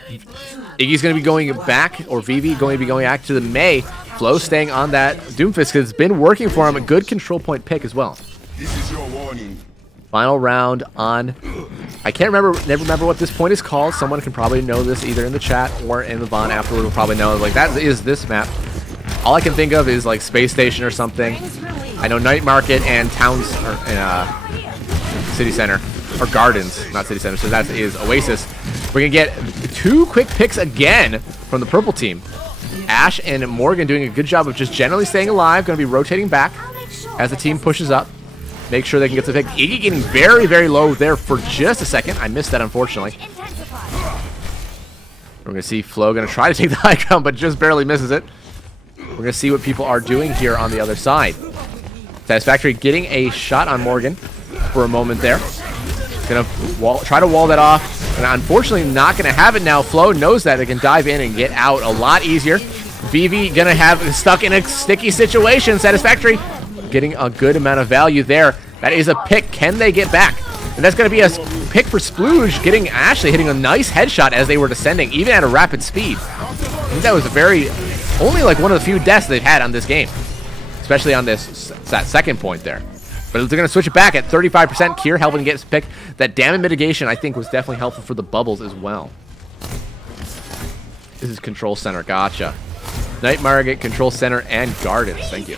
Iggy's going to be going back, or Vivi going to be going back to the May. Flo staying on that Doomfist because it's been working for him. A good control point pick as well. Final round on. I can't never remember what this point is called. Someone can probably know this either in the chat or in the VOD afterward will probably know. Like, that is this map. All I can think of is like Space Station or something. I know Night Market and Towns City Center or Gardens, not City Center. So that is Oasis. We're gonna get 2 quick picks again from the purple team. Ash and Morgan doing a good job of just generally staying alive. Going to be rotating back as the team pushes up. Make sure they can get the pick. Iggy getting very, very low there for just a second. I missed that, unfortunately. We're going to see Flo going to try to take the high ground, but just barely misses it. We're going to see what people are doing here on the other side. Satisfactory getting a shot on Morgan for a moment there. Going to try to wall that off. And unfortunately not going to have it now. Flo knows that. They can dive in and get out a lot easier. Vivi going to have stuck in a sticky situation. Satisfactory getting a good amount of value there. That is a pick. Can they get back? And that's going to be a pick for Splooge, getting Ashley hitting a nice headshot as they were descending, even at a rapid speed. I think that was only like one of the few deaths they've had on this game, especially on that second point there. But they're going to switch it back at 35%. Kier helping get his pick. That damage mitigation, I think, was definitely helpful for the bubbles as well. This is Control Center. Gotcha. Night Market, Control Center, and Gardens. Thank you.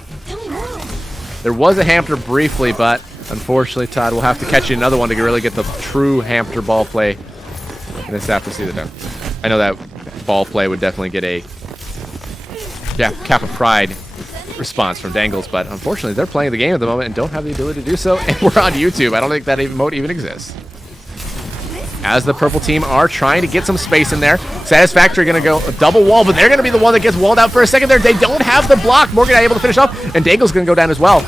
There was a Hampter briefly, but unfortunately, Todd, we'll have to catch you another one to really get the true Hampter ball play. And just have to see the done. I know that ball play would definitely get a Cap of Pride response from Dangles, but unfortunately, they're playing the game at the moment and don't have the ability to do so. And we're on YouTube. I don't think that emote even exists. As the purple team are trying to get some space in there. Satisfactory going to go a double wall, but they're going to be the one that gets walled out for a second there. They don't have the block. Morgan able to finish off, and Dangle's going to go down as well.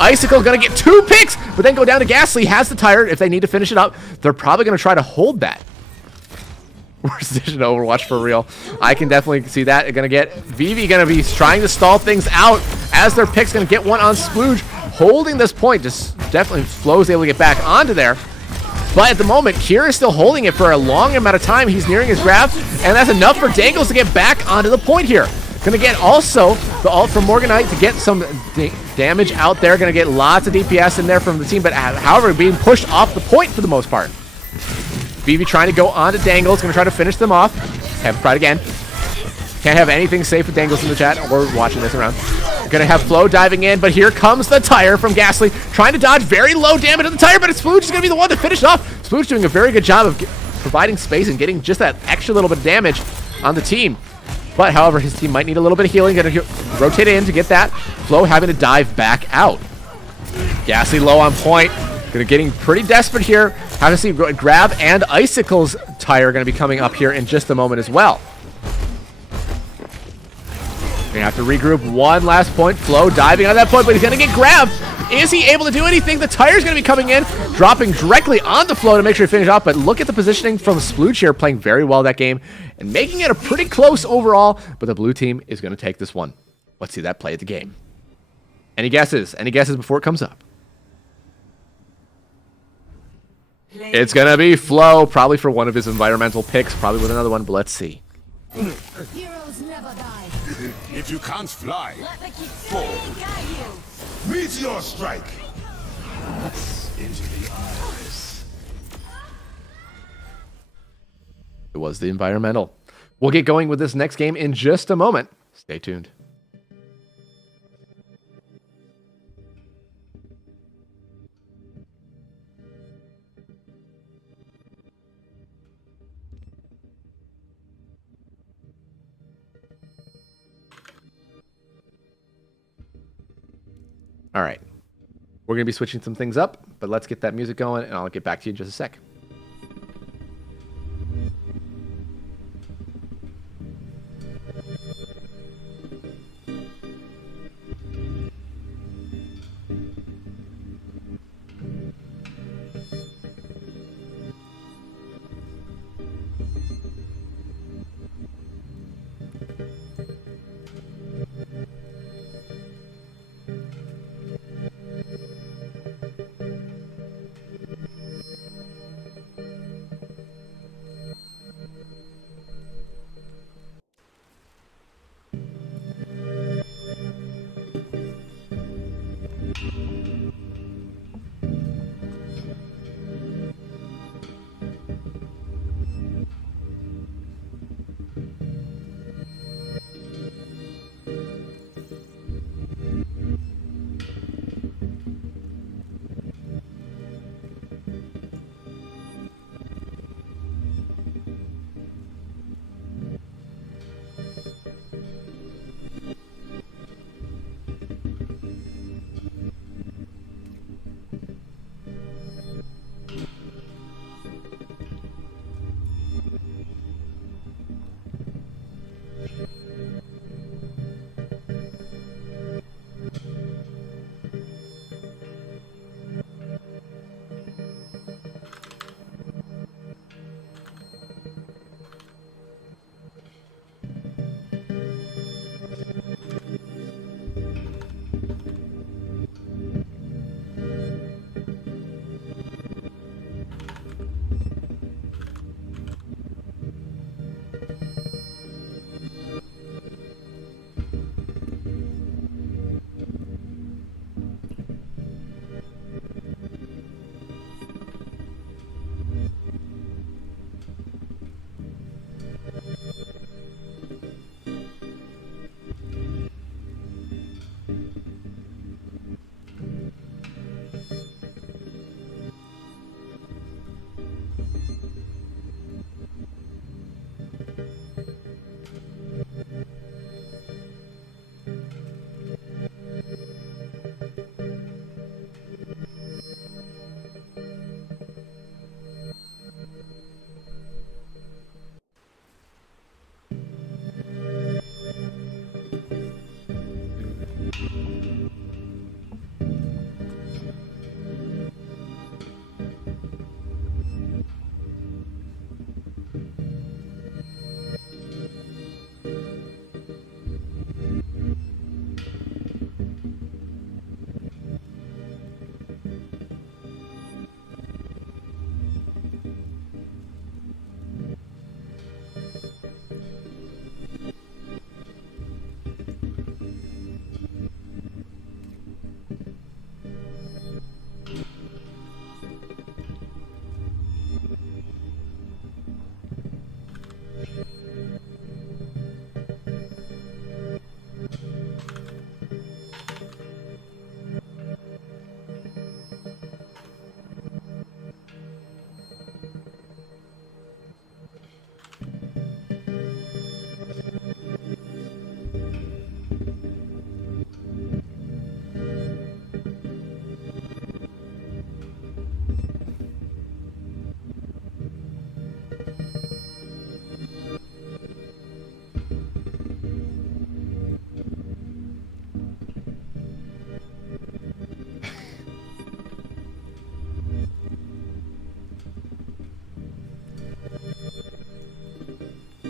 Icicle going to get 2 picks, but then go down to Ghastly. Has the tire if they need to finish it up. They're probably going to try to hold that. Worst decision to Overwatch for real. I can definitely see that. They're going to get Vivi going to be trying to stall things out as their pick's going to get one on Splooge. Holding this point, just definitely Flo's able to get back onto there. But at the moment, Kier is still holding it for a long amount of time. He's nearing his grab, and that's enough for Dangles to get back onto the point here. Gonna get also the ult from Morganite to get some damage out there. Gonna get lots of DPS in there from the team, but however, being pushed off the point for the most part. Vivi trying to go on to Dangles, gonna try to finish them off. Have Pride again. Can't have anything safe with Dangles in the chat or watching this around. Gonna have Flo diving in, but here comes the tire from Ghastly, trying to dodge very low damage on the tire, but it's Splooge is gonna be the one to finish off. Splooge doing a very good job of providing space and getting just that extra little bit of damage on the team. But however, his team might need a little bit of healing. Gonna rotate in to get that. Flo having to dive back out. Ghastly low on point. Getting pretty desperate here. Have to see Grab and Icicle's tire gonna be coming up here in just a moment as well. Gonna have to regroup one last point. Flo diving on that point, but he's gonna get grabbed. Is he able to do anything? The tire's gonna be coming in, dropping directly on the Flo to make sure he finishes off. But look at the positioning from Splooge here, playing very well that game and making it a pretty close overall. But the blue team is gonna take this one. Let's see that play at the game. Any guesses? Any guesses before it comes up? It's gonna be Flo, probably for one of his environmental picks, probably with another one, but let's see. Heroes never die. If you can't fly, Let the Kitsune guide you. meteor strike. Into the iris. It was the environmental. We'll get going with this next game in just a moment. Stay tuned. All right. We're going to be switching some things up, but let's get that music going, and I'll get back to you in just a sec.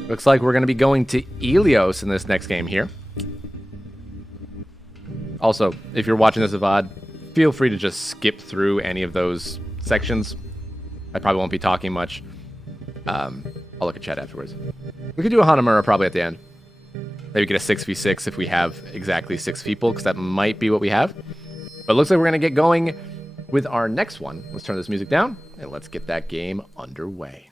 Looks like we're going to be going to Ilios in this next game here. Also, if you're watching this VOD, feel free to just skip through any of those sections. I probably won't be talking much. I'll look at chat afterwards. We could do a Hanamura probably at the end. Maybe get a 6v6 if we have exactly 6 people, because that might be what we have. But it looks like we're going to get going with our next one. Let's turn this music down, and let's get that game underway.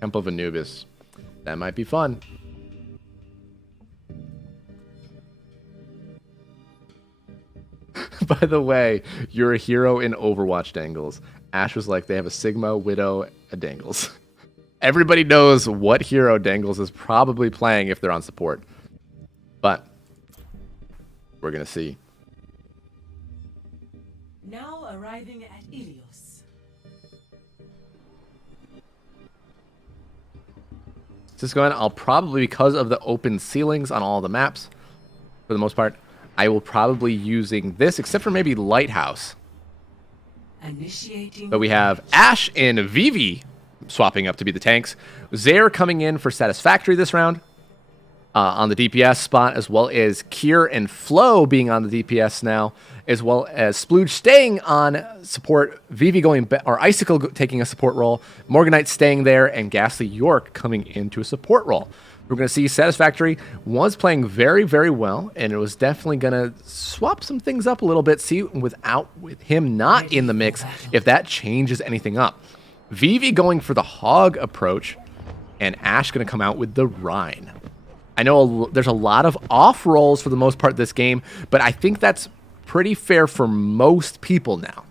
Temple of Anubis. That might be fun. By the way, you're a hero in Overwatch, Dangles. Ash was like, they have a Sigma, Widow, a Dangles. Everybody knows what hero Dangles is probably playing if they're on support. But we're going to see. Now arriving at Ilios. Just going, I'll probably, because of the open ceilings on all the maps, for the most part, I will probably using this, except for maybe Lighthouse. Initiating. But we have Ash and Vivi swapping up to be the tanks. Zaire coming in for Satisfactory this round on the DPS spot, as well as Kier and Flo being on the DPS now, as well as Splooge staying on support, Vivi going, or Icicle taking a support role, Morganite staying there, and Ghastly York coming into a support role. We're going to see Satisfactory was playing very, very well, and it was definitely going to swap some things up a little bit, see with him not in the mix, if that changes anything up. Vivi going for the Hog approach, and Ash going to come out with the Rhine. I know there's a lot of off rolls for the most part this game, but I think that's pretty fair for most people now.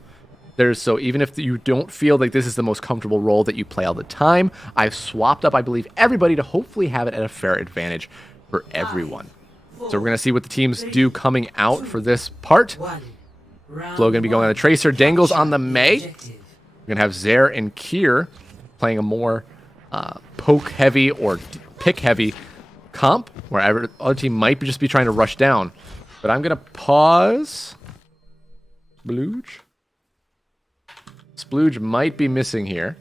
So even if you don't feel like this is the most comfortable role that you play all the time, I've swapped up, I believe, everybody to hopefully have it at a fair advantage for everyone. So we're going to see what the teams do coming out for this part. Flo going to be going on the Tracer, Dangles on the Mei. We're going to have Zaire and Kier playing a more poke-heavy or pick-heavy comp, where other team might just be trying to rush down. But I'm going to pause. Splooge might be missing here.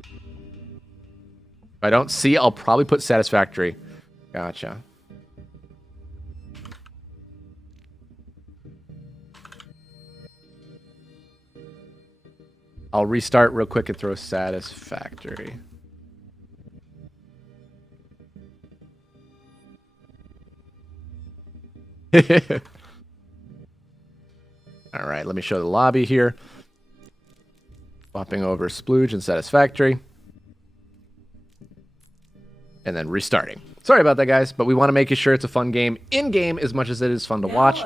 If I don't see, I'll probably put Satisfactory. Gotcha. I'll restart real quick and throw Satisfactory. All right, let me show the lobby here. Swapping over Splooge and Satisfactory. And then restarting. Sorry about that, guys, but we want to make sure it's a fun game in-game as much as it is fun to watch.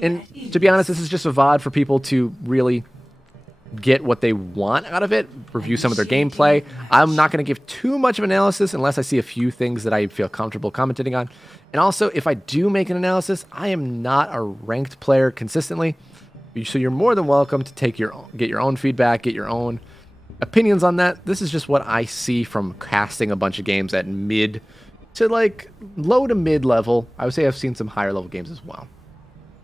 And to be honest, this is just a VOD for people to really get what they want out of it, review some of their gameplay. I'm not going to give too much of analysis unless I see a few things that I feel comfortable commentating on. And also, if I do make an analysis, I am not a ranked player consistently. So you're more than welcome to get your own feedback, get your own opinions on that. This is just what I see from casting a bunch of games at mid to like low to mid level. I would say I've seen some higher level games as well.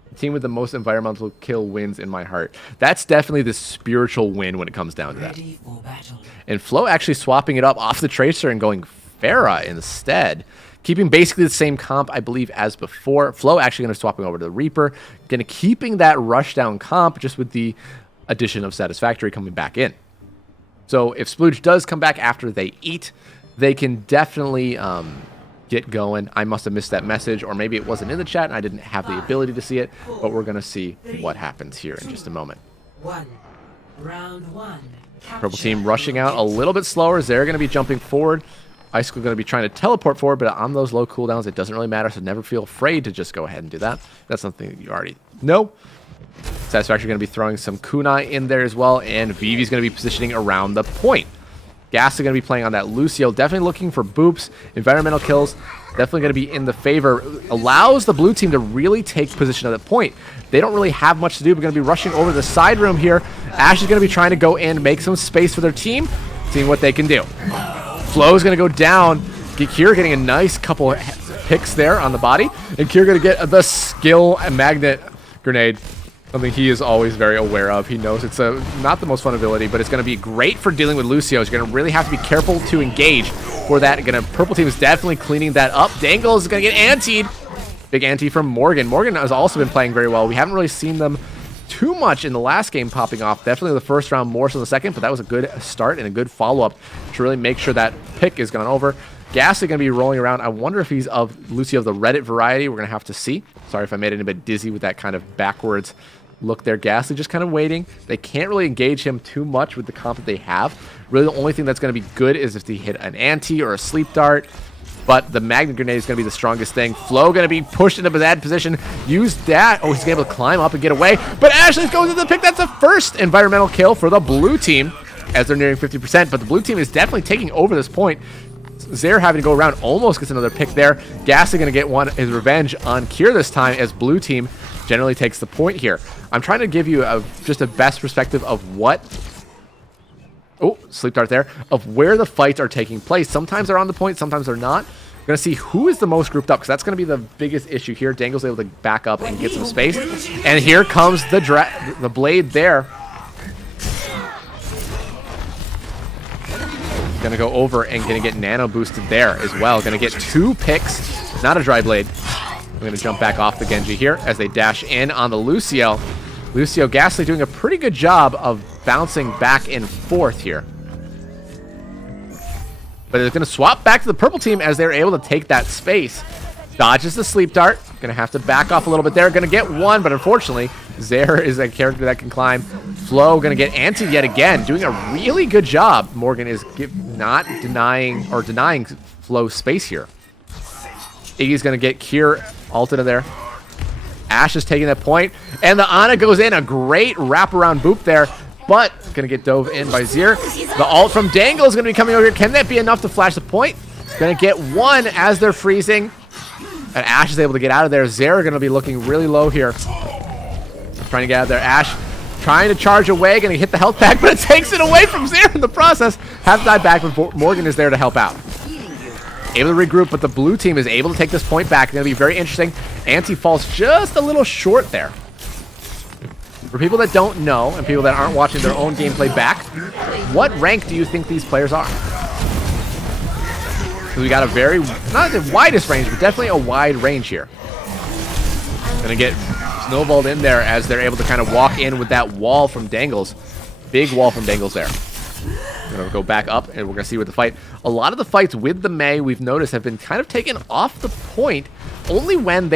The team with the most environmental kill wins in my heart. That's definitely the spiritual win when it comes down to that. And Flo actually swapping it up off the Tracer and going Pharah instead. Keeping basically the same comp, I believe, as before. Flo actually going to swapping over to the Reaper. Going to keeping that rushdown comp just with the addition of Satisfactory coming back in. So if Splooge does come back after they eat, they can definitely get going. I must have missed that message, or maybe it wasn't in the chat and I didn't have the ability to see it, but we're going to see what happens here in just a moment. Round one. Purple team rushing out a little bit slower. They're going to be jumping forward. Icicle going to be trying to teleport forward, but on those low cooldowns, it doesn't really matter, so never feel afraid to just go ahead and do that. That's something that you already know. Satisfactory going to be throwing some kunai in there as well, and Vivi's going to be positioning around the point. Gas is going to be playing on that Lucio, definitely looking for boops, environmental kills, definitely going to be in the favor. Allows the blue team to really take position at the point. They don't really have much to do. We're going to be rushing over the side room here. Ash is going to be trying to go in, make some space for their team, seeing what they can do. Flo is going to go down. Kier getting a nice couple picks there on the body. And Kier going to get the skill magnet grenade. Something he is always very aware of. He knows it's not the most fun ability, but it's going to be great for dealing with Lucio. He's going to really have to be careful to engage for that. Purple team is definitely cleaning that up. Dangles is going to get antied. Big anti from Morgan. Morgan has also been playing very well. We haven't really seen them too much in the last game popping off. Definitely the first round, more so the second, but that was a good start and a good follow-up to really make sure that pick is gone over. Ghastly going to be rolling around. I wonder if he's of Lucio of the Reddit variety. We're going to have to see. Sorry if I made anybody dizzy with that kind of backwards look there. Ghastly just kind of waiting. They can't really engage him too much with the comp that they have. Really the only thing that's going to be good is if they hit an anti or a sleep dart. But the magnet grenade is going to be the strongest thing. Flo going to be pushed into a bad position. Use that. Oh, he's able to climb up and get away. But Ashley's going to the pick. That's the first environmental kill for the blue team as they're nearing 50%. But the blue team is definitely taking over this point. Zaire having to go around almost gets another pick there. Ghastly going to get his revenge on Kier this time as blue team generally takes the point here. I'm trying to give you just a best perspective of what... Oh, sleep dart there. Of where the fights are taking place. Sometimes they're on the point, sometimes they're not. We're going to see who is the most grouped up, because that's going to be the biggest issue here. Dangle's able to back up and get some space. And here comes the blade there. Going to go over and going to get nano boosted there as well. Going to get 2 picks. Not a dry blade. I'm going to jump back off the Genji here as they dash in on the Lucio. Lucio Ghastly doing a pretty good job of bouncing back and forth here. But they're going to swap back to the purple team as they're able to take that space. Dodges the sleep dart. Going to have to back off a little bit there. Going to get 1, but unfortunately, Zaire is a character that can climb. Flo going to get anti yet again, doing a really good job. Morgan is not denying Flo's space here. Iggy's going to get Kier ult into there. Ash is taking that point, and the Ana goes in. A great wraparound boop there, but going to get dove in by Zaire. The ult from Dangle is going to be coming over here. Can that be enough to flash the point? Going to get 1 as they're freezing, and Ash is able to get out of there. Zaire going to be looking really low here. Trying to get out of there. Ash trying to charge away, going to hit the health pack, but it takes it away from Zaire in the process. Have to die back, but Morgan is there to help out. Able to regroup, but the blue team is able to take this point back. It's going to be very interesting. Anti falls just a little short there. For people that don't know, and people that aren't watching their own gameplay back, what rank do you think these players are? So we got a very, not the widest range, but definitely a wide range here. Going to get snowballed in there as they're able to kind of walk in with that wall from Dangles. Big wall from Dangles there. We're going to go back up, and we're going to see what the fight... A lot of the fights with the Mei, we've noticed, have been kind of taken off the point. Only when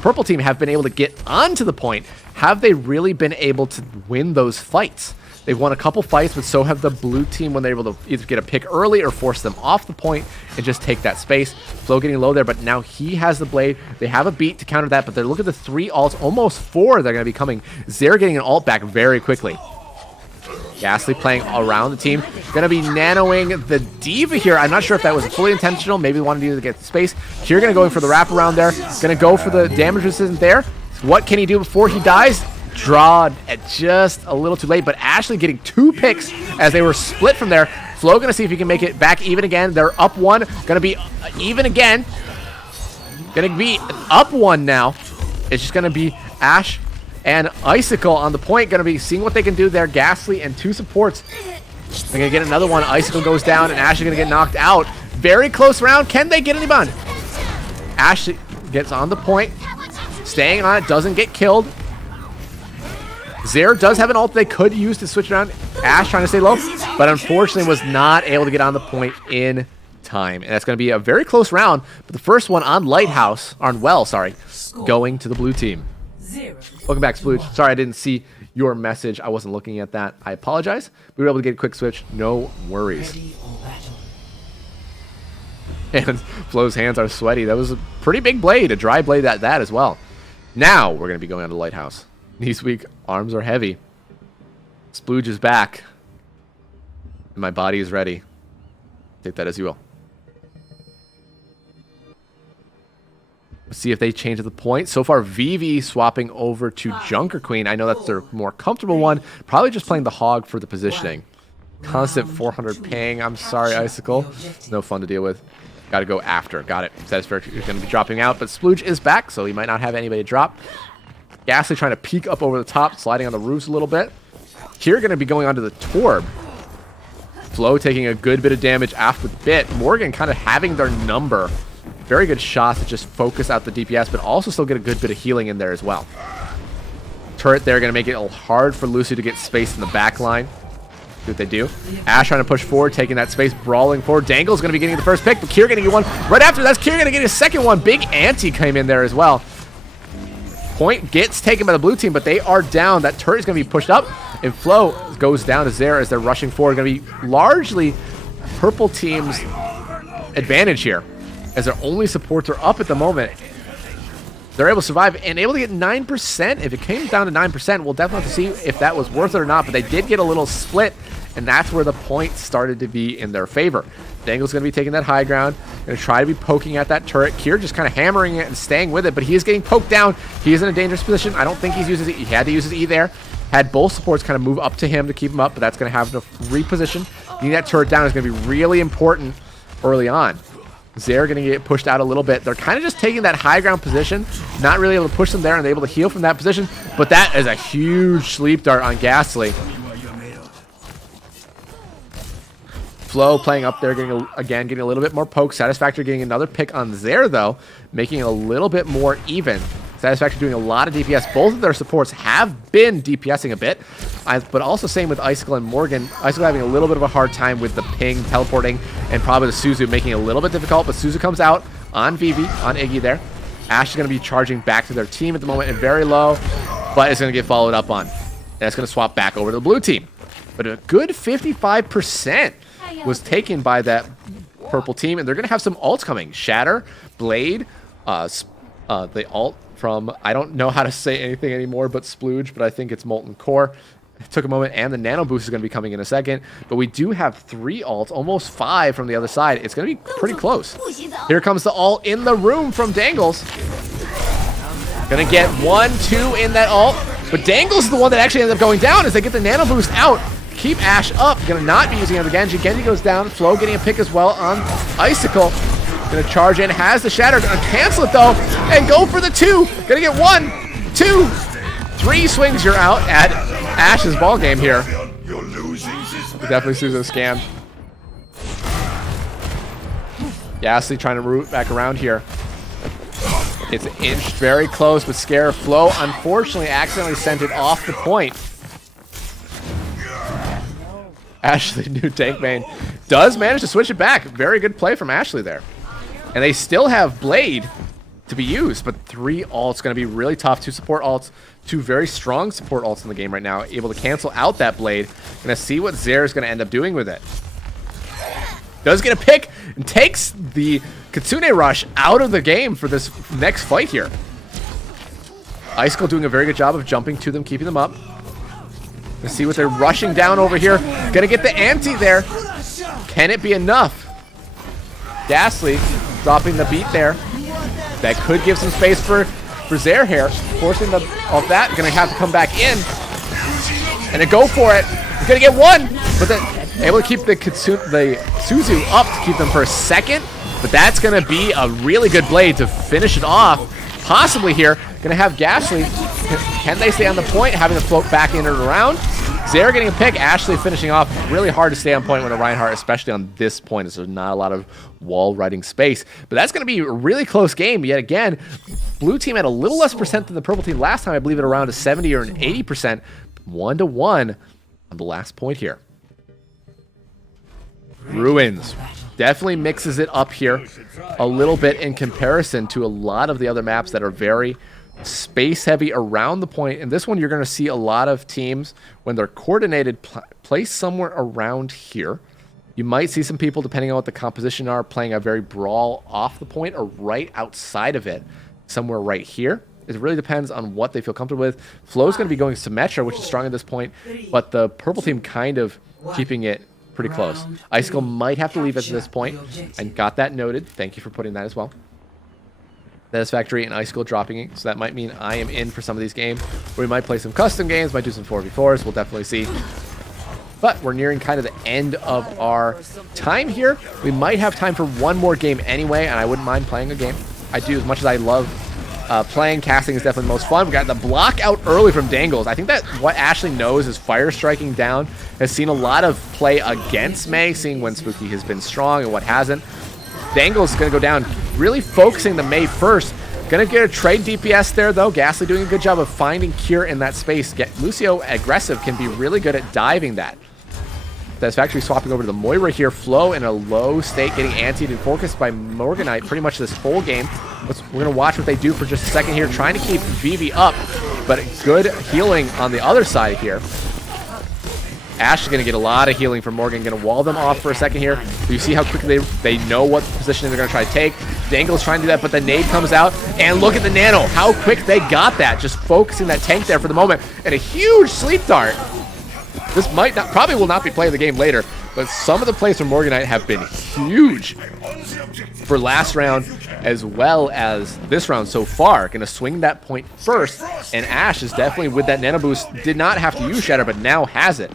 purple team have been able to get onto the point have they really been able to win those fights. They've won a couple fights, but so have the blue team when they're able to either get a pick early or force them off the point and just take that space. Flo getting low there, but now he has the blade. They have a beat to counter that, but they're looking at the 3 ults, almost 4 they're going to be coming. Zaire getting an ult back very quickly. Ghastly playing around the team. Going to be nanoing the D.Va here. I'm not sure if that was fully intentional. Maybe they wanted to get space. Here going to go in for the wraparound there. Going to go for the damage resistance there. What can he do before he dies? Draw at just a little too late, but Ashley getting 2 picks as they were split from there. Flo going to see if he can make it back even again. They're up 1. Going to be even again. Going to be up 1 now. It's just going to be Ash and Icicle on the point. Going to be seeing what they can do there. Ghastly and 2 supports. They're going to get another one. Icicle goes down, and Ash is going to get knocked out. Very close round. Can they get anybody? Ash gets on the point. Staying on it. Doesn't get killed. Zaire does have an ult they could use to switch around. Ash trying to stay low, but unfortunately was not able to get on the point in time. And that's going to be a very close round, but the first one on going to the blue team. Welcome back, Splooge. Sorry I didn't see your message. I wasn't looking at that. I apologize. We were able to get a quick switch. No worries. And Flo's hands are sweaty. That was a pretty big blade, a dry blade at that as well. Now we're going to be going on to Lighthouse. Knees weak, arms are heavy. Splooge is back. And my body is ready. Take that as you will. Let's see if they change the point. So far, Vivi swapping over to Junker Queen. I know that's their more comfortable one. Probably just playing the Hog for the positioning. Constant 400 ping. I'm sorry, Icicle. No fun to deal with. Got to go after. Got it. Satisfaction is going to be dropping out, but Splooge is back, so he might not have anybody to drop. Ghastly trying to peek up over the top, sliding on the roofs a little bit. Here going to be going onto the Torb. Flo taking a good bit of damage after the bit. Morgan kind of having their number. Very good shots to just focus out the DPS, but also still get a good bit of healing in there as well. Turret there going to make it a little hard for Lucy to get space in the back line. See what they do. Ash trying to push forward, taking that space, brawling forward. Dangle's going to be getting the first pick, but Kier going to get one. Right after that's Kier going to get his second one. Big Ante came in there as well. Point gets taken by the blue team, but they are down. That turret is going to be pushed up, and Flo goes down to Zera as they're rushing forward. Going to be largely purple team's advantage here, as their only supports are up at the moment. They're able to survive and able to get 9%. If it came down to 9%, we'll definitely have to see if that was worth it or not, but they did get a little split, and that's where the point started to be in their favor. Dangle's going to be taking that high ground, going to try to be poking at that turret. Kier just kind of hammering it and staying with it, but he is getting poked down. He is in a dangerous position. I don't think he's used his E. He had to use his E there. Had both supports kind of move up to him to keep him up, but that's going to have to reposition. Getting that turret down is going to be really important early on. Zera going to get pushed out a little bit. They're kind of just taking that high ground position, not really able to push them there, and they're able to heal from that position, but that is a huge sleep dart on Ghastly. Flo playing up there, getting a little bit more poke. Satisfactory getting another pick on Zera, though, making it a little bit more even. Satisfactory doing a lot of DPS. Both of their supports have been DPSing a bit, but also same with Icicle and Morgan. Icicle having a little bit of a hard time with the ping, teleporting, and probably the Suzu making it a little bit difficult, but Suzu comes out on Vivi, on Iggy there. Ash is going to be charging back to their team at the moment and very low, but it's going to get followed up on. And it's going to swap back over to the blue team. But a good 55% was taken by that purple team, and they're going to have some ults coming. Shatter, Blade, the ult from, I don't know how to say anything anymore but Splooge, but I think it's Molten Core. It took a moment, and the Nano Boost is going to be coming in a second. But we do have 3 ults, almost 5 from the other side. It's going to be pretty close. Here comes the ult in the room from Dangles. Going to get 1, 2 in that ult. But Dangles is the one that actually ends up going down as they get the Nano Boost out. Keep Ash up. Going to not be using it on Genji. Genji goes down. Flo getting a pick as well on Icicle. Going to charge in. Has the Shatter. Going to cancel it, though. And go for the 2. Going to get 1, 2, 3 swings. You're out at Ash's ball game here. Definitely Suzo scammed. Ghastly trying to root back around here. It's inched very close, but Scare Flo unfortunately accidentally sent it off the point. Ashley, new tank main, does manage to switch it back. Very good play from Ashley there. And they still have Blade to be used, but 3 ults going to be really tough. 2 support ults, 2 very strong support ults in the game right now, able to cancel out that Blade. Going to see what Zera is going to end up doing with it. Does get a pick and takes the Kitsune Rush out of the game for this next fight here. Icicle doing a very good job of jumping to them, keeping them up. Let's see what they're rushing down over here. Gonna get the ante there. Can it be enough? Ghastly dropping the beat there. That could give some space for Zera here. Forcing the off that. Gonna have to come back in. And to go for it. He's gonna get 1. But then able to keep the Suzu up to keep them for a second. But that's gonna be a really good blade to finish it off. Possibly here. Gonna have Ghastly. Can they stay on the point? Having to float back in and around. Zera getting a pick. Ashley finishing off. Really hard to stay on point with a Reinhardt, especially on this point, as there's not a lot of wall riding space. But that's going to be a really close game. Yet again, blue team had a little less percent than the purple team last time. I believe it around a 70 or an 80%. 1-1 on the last point here. Ruins definitely mixes it up here a little bit in comparison to a lot of the other maps that are very space heavy around the point. And this one, you're going to see a lot of teams, when they're coordinated, place somewhere around here. You might see some people, depending on what the composition are, playing a very brawl off the point or right outside of it, somewhere right here. It really depends on what they feel comfortable with. Flo's going to be going Symmetra, which is strong at this point, but the purple team kind of keeping it pretty close. Icicle might have to leave at this point, and got that noted. Thank you for putting that as well. Satisfactory and Icicle dropping it, so that might mean I am in for some of these games. We might play some custom games, might do some 4v4s, we'll definitely see. But we're nearing kind of the end of our time here. We might have time for one more game anyway, and I wouldn't mind playing a game. I do, as much as I love playing casting is definitely the most fun. We got the block out early from Dangles. I think that what Ashley knows is fire striking down. Has seen a lot of play against Mei, seeing when Spooky has been strong and what hasn't. Dangles is going to go down, really focusing the Mei first. Going to get a trade DPS there, though. Ghastly doing a good job of finding Cure in that space. Lucio aggressive can be really good at diving that. Satisfactory swapping over to the Moira here. Flo in a low state, getting antied and focused by Morganite pretty much this whole game. We're going to watch what they do for just a second here, trying to keep Vivi up, but good healing on the other side here. Ash is going to get a lot of healing from Morgan. Going to wall them off for a second here. You see how quickly they know what position they're going to try to take. Dangle's trying to do that, but the nade comes out. And look at the nano. How quick they got that. Just focusing that tank there for the moment. And a huge sleep dart. This probably will not be play of the game later, but some of the plays from Morganite have been huge for last round as well as this round so far. Going to swing that point first, and Ash is definitely with that nano boost. Did not have to use Shatter, but now has it.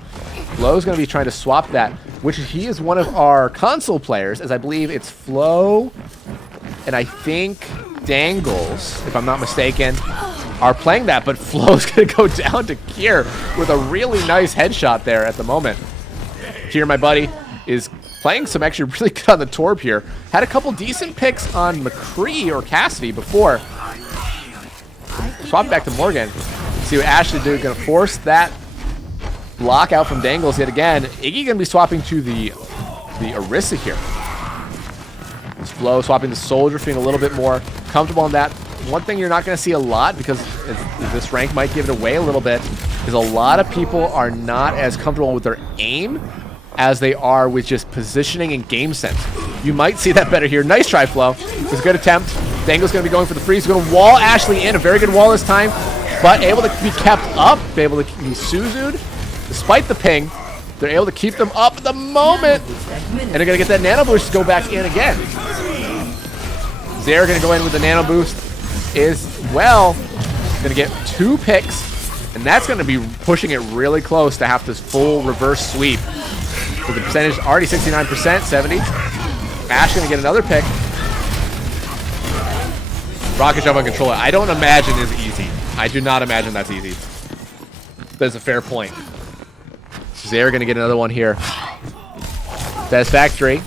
Flo's going to be trying to swap that, which he is one of our console players, as I believe it's Flo and I think Dangles, if I'm not mistaken, are playing that, but Flo's going to go down to Kier with a really nice headshot there at the moment. Kier, my buddy, is playing some actually really good on the Torb here. Had a couple decent picks on McCree or Cassidy before. Swap back to Morgan. See what Ashley did. Going to force that block out from Dangles yet again. Iggy going to be swapping to the Orisa here. It's Flo swapping the Soldier, feeling a little bit more comfortable on that. One thing you're not going to see a lot, because this rank might give it away a little bit, is a lot of people are not as comfortable with their aim as they are with just positioning and game sense. You might see that better here. Nice try, Flo. It was a good attempt. Dangle's going to be going for the freeze. Going to wall Ashley in. A very good wall this time, but able to be kept up, be able to be Suzu'd. Despite the ping, they're able to keep them up at the moment, and they're going to get that nano boost to go back in again. Zare going to go in with the nano boost as well. Going to get 2 picks, and that's going to be pushing it really close to have this full reverse sweep. So the percentage already 69%, 70. Ash going to get another pick. Rocket jump on controller. I don't imagine is easy. I do not imagine that's easy. That's a fair point. Zare going to get another one here. Satisfactory.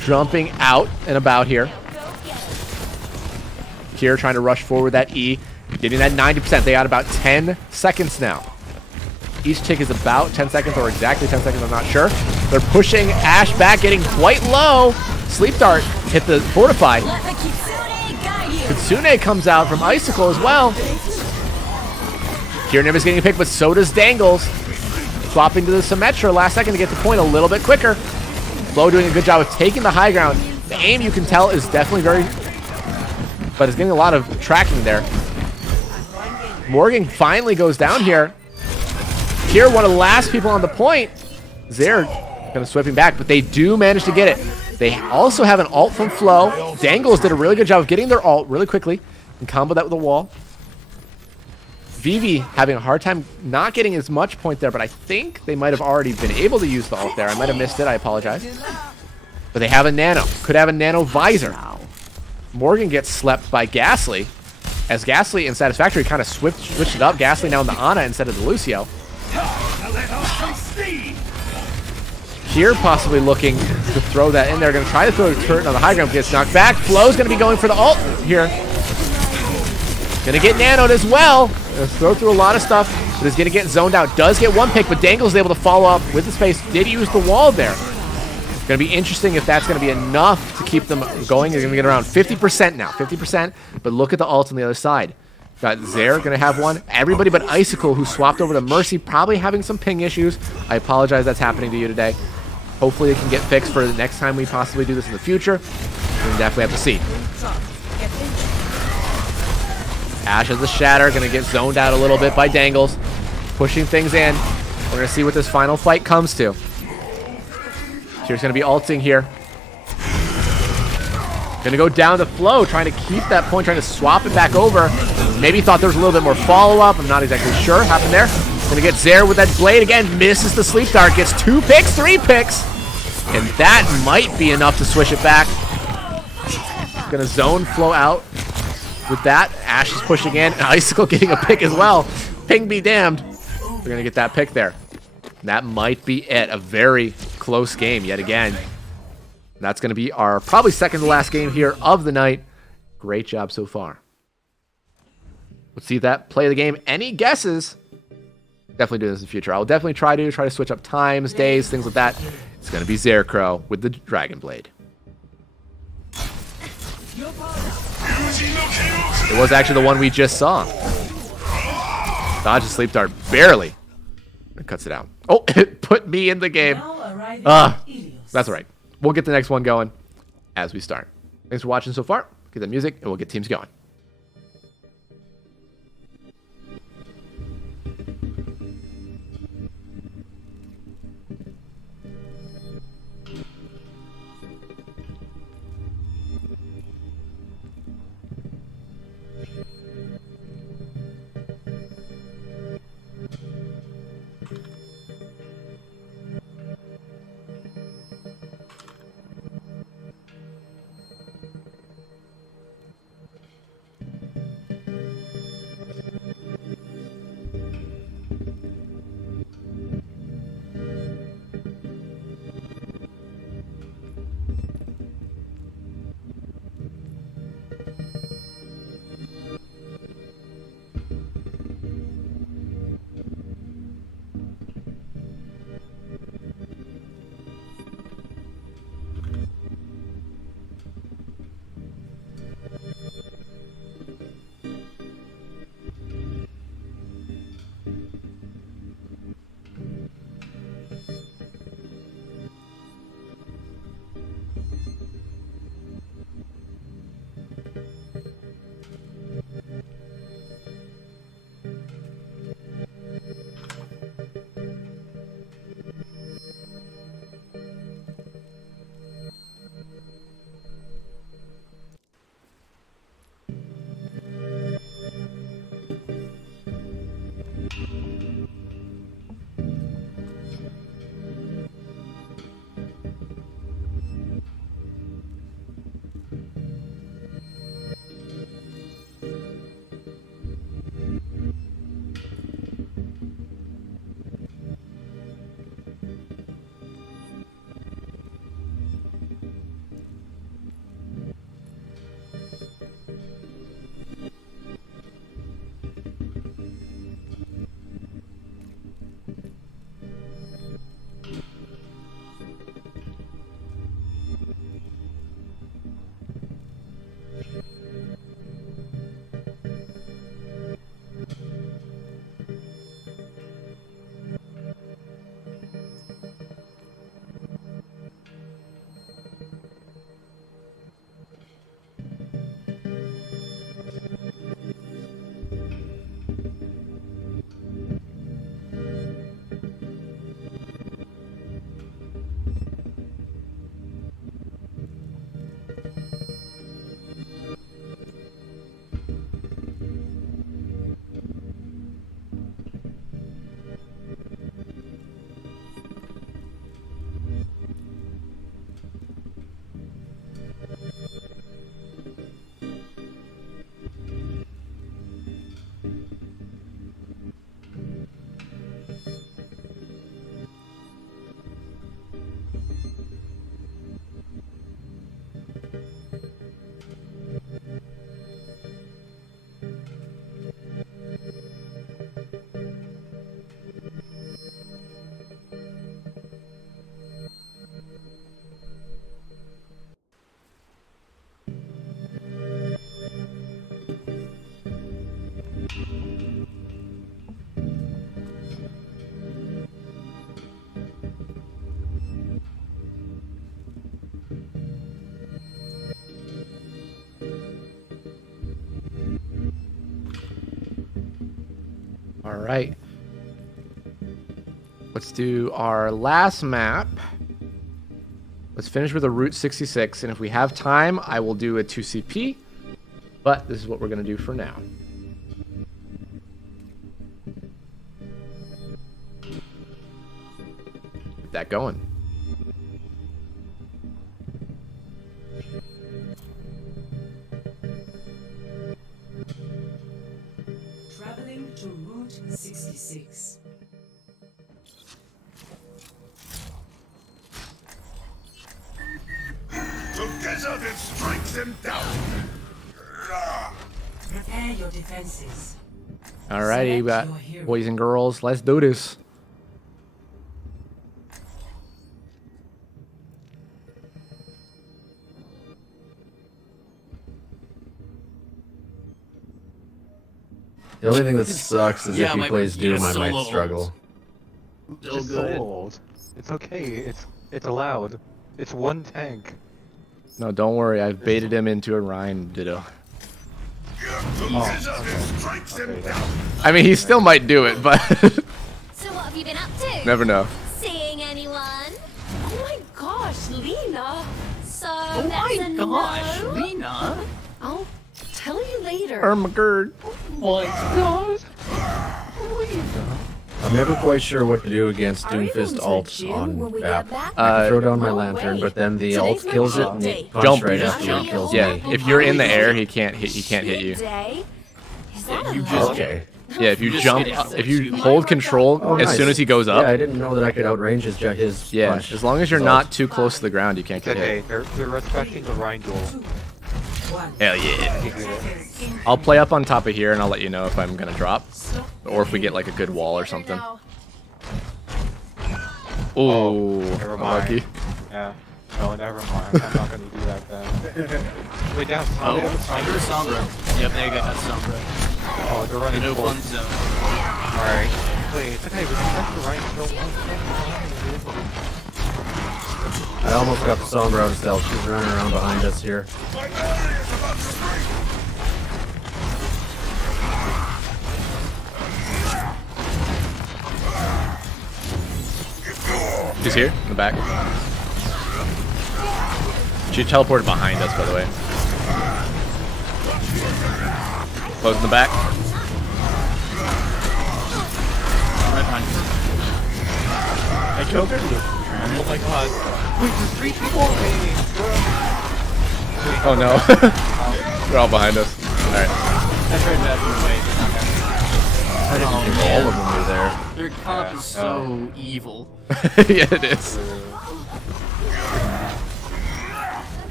Jumping out and about here. Kier trying to rush forward that E. Getting that 90%. They got about 10 seconds now. Each tick is about 10 seconds or exactly 10 seconds. I'm not sure. They're pushing Ash back, getting quite low. Sleep Dart hit the Fortify. Kitsune comes out from Icicle as well. Kier is getting a pick, but so does Dangles. Swapping to the Symmetra last second to get the point a little bit quicker. Flo doing a good job of taking the high ground. The aim, you can tell, is definitely very... but it's getting a lot of tracking there. Morgan finally goes down here. Kier, one of the last people on the point. Zare kind of sweeping back, but they do manage to get it. They also have an ult from Flo. Dangles did a really good job of getting their ult really quickly and combo that with a wall. Vivi having a hard time not getting as much point there, but I think they might have already been able to use the ult there. I might have missed it. I apologize. But they have a nano. Could have a nano visor. Morgan gets slept by Ghastly, as Ghastly and Satisfactory kind of switched it up. Ghastly now in the Ana instead of the Lucio. Here possibly looking to throw that in there. Going to try to throw a turret on the high ground, gets knocked back. Flo's going to be going for the ult here. Going to get nanoed as well. Going to throw through a lot of stuff, but is going to get zoned out. Does get one pick, but Dangle's able to follow up with the space. Did use the wall there. Going to be interesting if that's going to be enough to keep them going. They're going to get around 50% now. 50%, but look at the ult on the other side. Got Zare going to have one. Everybody but Icicle, who swapped over to Mercy, probably having some ping issues. I apologize that's happening to you today. Hopefully it can get fixed for the next time we possibly do this in the future. We definitely have to see. Ash has the Shatter, going to get zoned out a little bit by Dangles. Pushing things in. We're going to see what this final fight comes to. Here's going to be ulting here. Going to go down to Flo, trying to keep that point, trying to swap it back over. Maybe thought there was a little bit more follow-up. I'm not exactly sure what happened there. Going to get Zare with that blade again. Misses the Sleep Dart. Gets 2 picks, 3 picks. And that might be enough to swish it back. Going to zone Flo out. with that. Ashe is pushing in. And Icicle getting a pick as well. Ping be damned. We're going to get that pick there. That might be it. A very close game yet again. That's going to be our probably second to last game here of the night. Great job so far. Let's see that play of the game. Any guesses? Definitely do this in the future. I'll definitely try to switch up times, days, things like that. It's going to be Zercrow with the Dragon Blade. It was actually the one we just saw. Dodge a sleep dart barely. It cuts it out. Oh, it put me in the game. That's all right. We'll get the next one going as we start. Thanks for watching so far. Get the music and we'll get teams going. All right. Let's do our last map. Let's finish with a Route 66, and if we have time, I will do a 2CP, but this is what we're going to do for now. Get that going. Route 66. Together then strike them down. Prepare your defenses. Alrighty, Select your hero. boys and girls, let's do this. The only thing that sucks is Yeah, if he my- plays Doom, yeah, I might solo. struggle. Still Just good. sold. It's okay. It's allowed. It's one tank. No, don't worry. I've baited him into a Rhine ditto. Together then strike them down. I mean, he still might do it, but So what have you been up to? never know. Seeing anyone? Oh my gosh, Lena! So Oh that's my a gosh, no? Lena! I'll tell you later. Ermagerd. My god! I'm never quite sure what to do against Are you Doomfist going to ults the gym when on we BAP. get back? I can throw down my no lantern, way. but then the Today's ult my kills it cheat and day. it punch Jump. right after Jump. it kills Yeah, me. if you're in the air, he can't hit you. Day? Is that You allowed? just- Okay. Yeah, if you Just jump, get out. if you hold control Oh, as nice. soon as he goes up. Yeah, I didn't know that I could outrange his Yeah, punch. as long as you're His not ult. too close to the ground, you can't It's get okay. hit. They're respecting the Rhine duel. 1. Hell yeah. You do it. I'll play up on top of here and I'll let you know if I'm gonna drop. Stop. Or if we get like a good wall or something. No. Ooh, Never mind. lucky. Yeah. No, never mind. I'm not gonna do that then. Wait, down. Oh, I heard Sombra. Yep, there you go, that's Sombra. Oh, they're running No full. fun zone. Alright. Wait, it's okay. We can touch the Rhine still. I almost got the Sombra out of stealth. She's running around behind us here. My ally is about to strike. She's here, in the back. She teleported behind us, by the way. Close in the back. Right behind you. I killed her. Oh my god. Wait, there's 3 people? Oh no. They're all behind us. Alright. I tried that from away. I didn't Oh, think man. all of them were there. Their comp is so evil. Yeah, it is.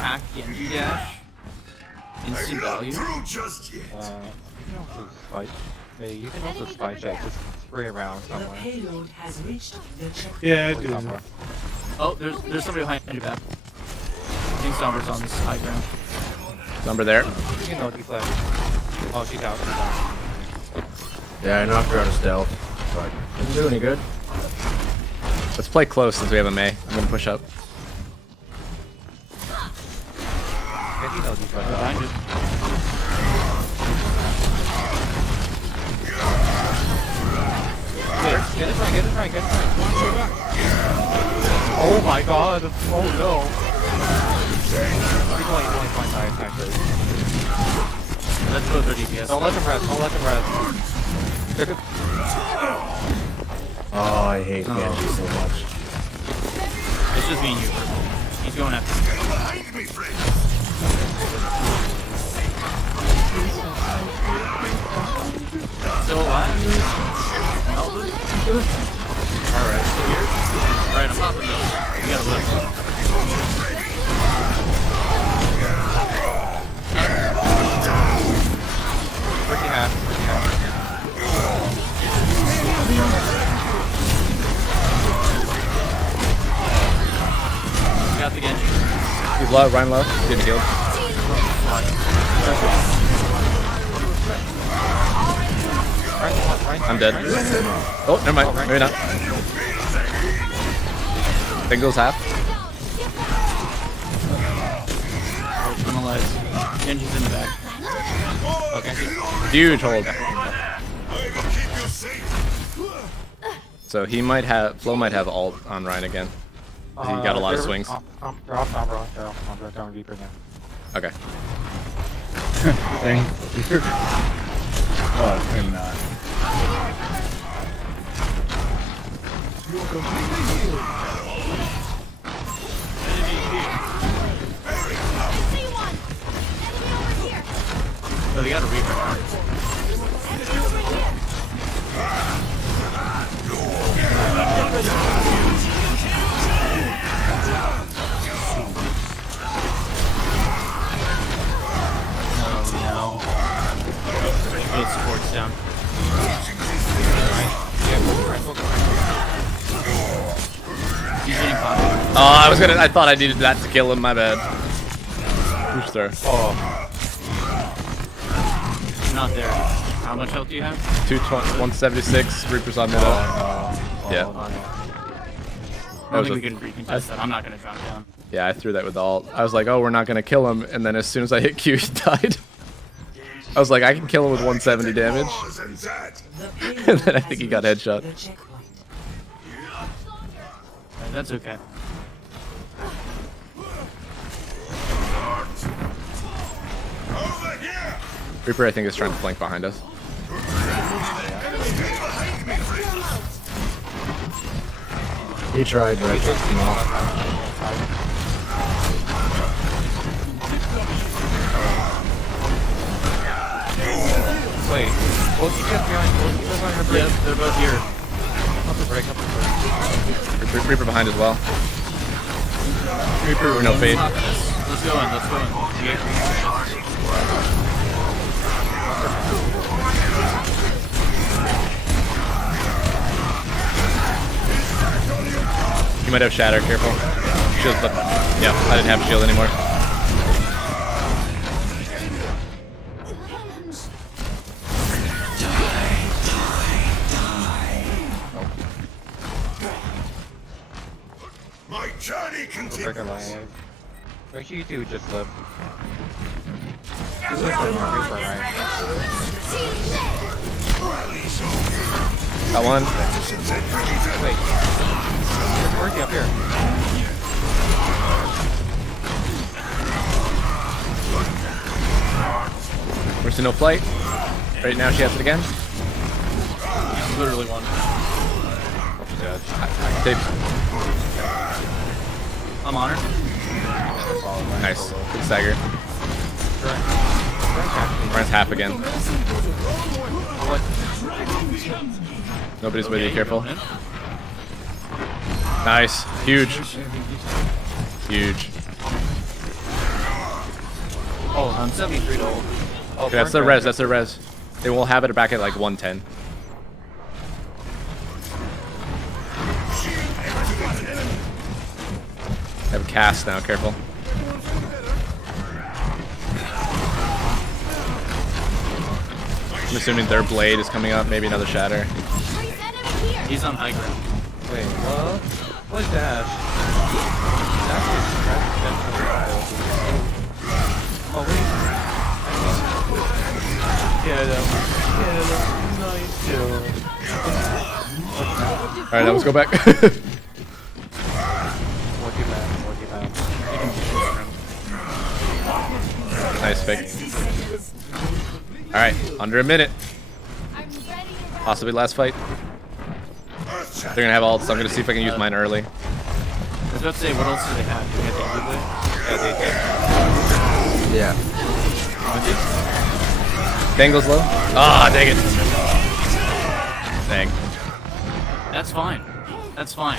Hack Genji dash. Instant value. Through just yet. You can also spike. Hey, you can also spike check. Just spray around The somewhere. payload has reached the checkpoint. Yeah, I Or do. somewhere. Oh, there's somebody behind you back. I think Sombra's on this high ground. Number there. You can no deflect. Oh, she's out. She's out. Yeah, I knocked her out of stealth, but didn't do any good. Let's play close since we have a Mei. I'm gonna push up. Maybe no deflect. Behind you. Get it right, get it right, get it right. Oh my god. Oh no. He's only fine side, actually. Let's go 30 DPS. Don't let him rest, don't let him rest. Took it. Oh, I hate Genji so much. It's just me and you. He's going after me. Behind me, friends. Still alive? Alright, so here. Alright, I'm popping those. You gotta live. Freaking half, freaking half. You got the Genji. He's low, Ryan low. Getting healed. I'm dead. Oh, never mind. Maybe not. Singles half. I'm alive. Genji's in the back. Okay. Huge hold. I will keep you safe. So he might have, Flo might have ult on Ryan again. He got a lot of swings. They're off Sombra. They're off Sombra. They're going deeper now. Okay. Thank you. Oh, I'm not. See one! Enemy over here! Oh, they got a Reaper. Enemy over He's getting caught. Oh, I thought I needed that to kill him. My bad. Who's there? Not there. How much health do you have? 176. Reaper's on middle. Yeah. I don't think we can recontest that. I'm not gonna drop down. Yeah, I threw that with the ult. I was like, oh, we're not gonna kill him, and then as soon as I hit Q, he died. I was like, I can kill him with 170 damage. And then I think he got headshot. That's okay. Reaper, I think, is trying to flank behind us. He tried, but I took him off. Wait, both you guys behind, both you guys behind the bridge. Yeah, they're both here. Up the break, up the break. Reaper behind as well. Reaper, no fade. Let's go in, let's go in. You might have shatter, careful. Shield, yeah, I didn't have shield anymore. My journey continues. Where's you two just left? Just left on the Reaper, right? Got one. Wait. It's working up here. We're no flight. Right now she has it again. Literally one. Tape. I'm on her. Nice. Good stagger. Ryan's half again. Nobody's with you, careful. Nice. Huge. Huge. Oh, I'm 73 to ult. Oh, Okay, that's their res, that's their res. They will have it back at like 110. They have a cast now, careful. I'm assuming their blade is coming up, maybe another shatter. He's on high ground. Wait, what? What's that? Oh, wait. Alright, now let's go back. Nice pick. Alright, under a minute. Possibly last fight. They're gonna have ults, so I'm gonna see if I can use mine early. I was about to say, what else do they have? Do they have the blade? Yeah, they did. Yeah. Dangle's low. Ah, dang it. Dang. That's fine. That's fine.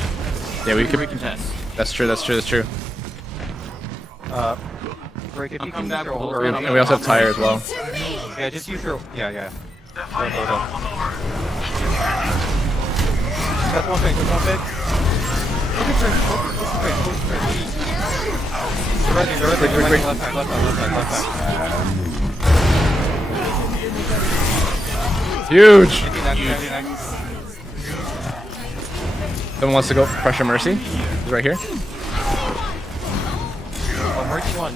Yeah, we could. Recontest. That's true. That's true. That's true. Break if I'm you coming can back use your with ult ult. early. And we also have Tire as well. Yeah, just use your. Yeah. Hold on. That's one thing. That's one thing. Quick. Left side. Huge. Someone wants to go pressure Mercy. He's right here. Oh, Mercy one.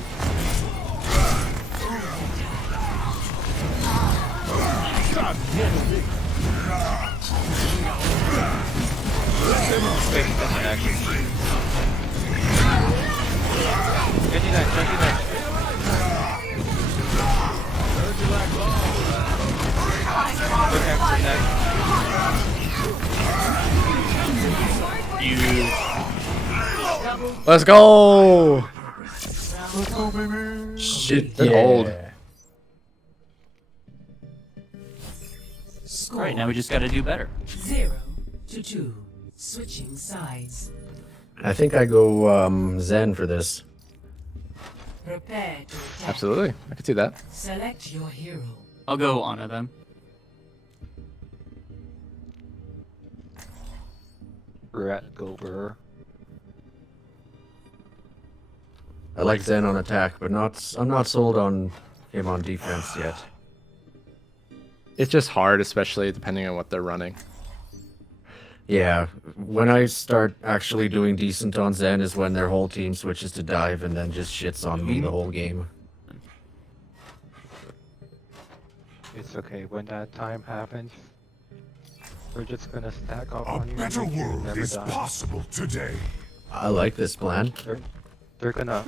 Let's go. Shit, They're old. Alright, now we just gotta do better. 0-2. Switching sides. I think I go Zen for this. Prepare to attack. Absolutely, I could see that. Select your hero. I'll go Ana then. Rat Gober. I like Zen on attack, but I'm not sold on him on defense yet. It's just hard, especially depending on what they're running. Yeah, when I start actually doing decent on Zen is when their whole team switches to dive and then just shits on me the whole game. It's okay, when that time happens, we're just gonna stack up A on you. better and you world never is die. possible today. I like this plan. They're gonna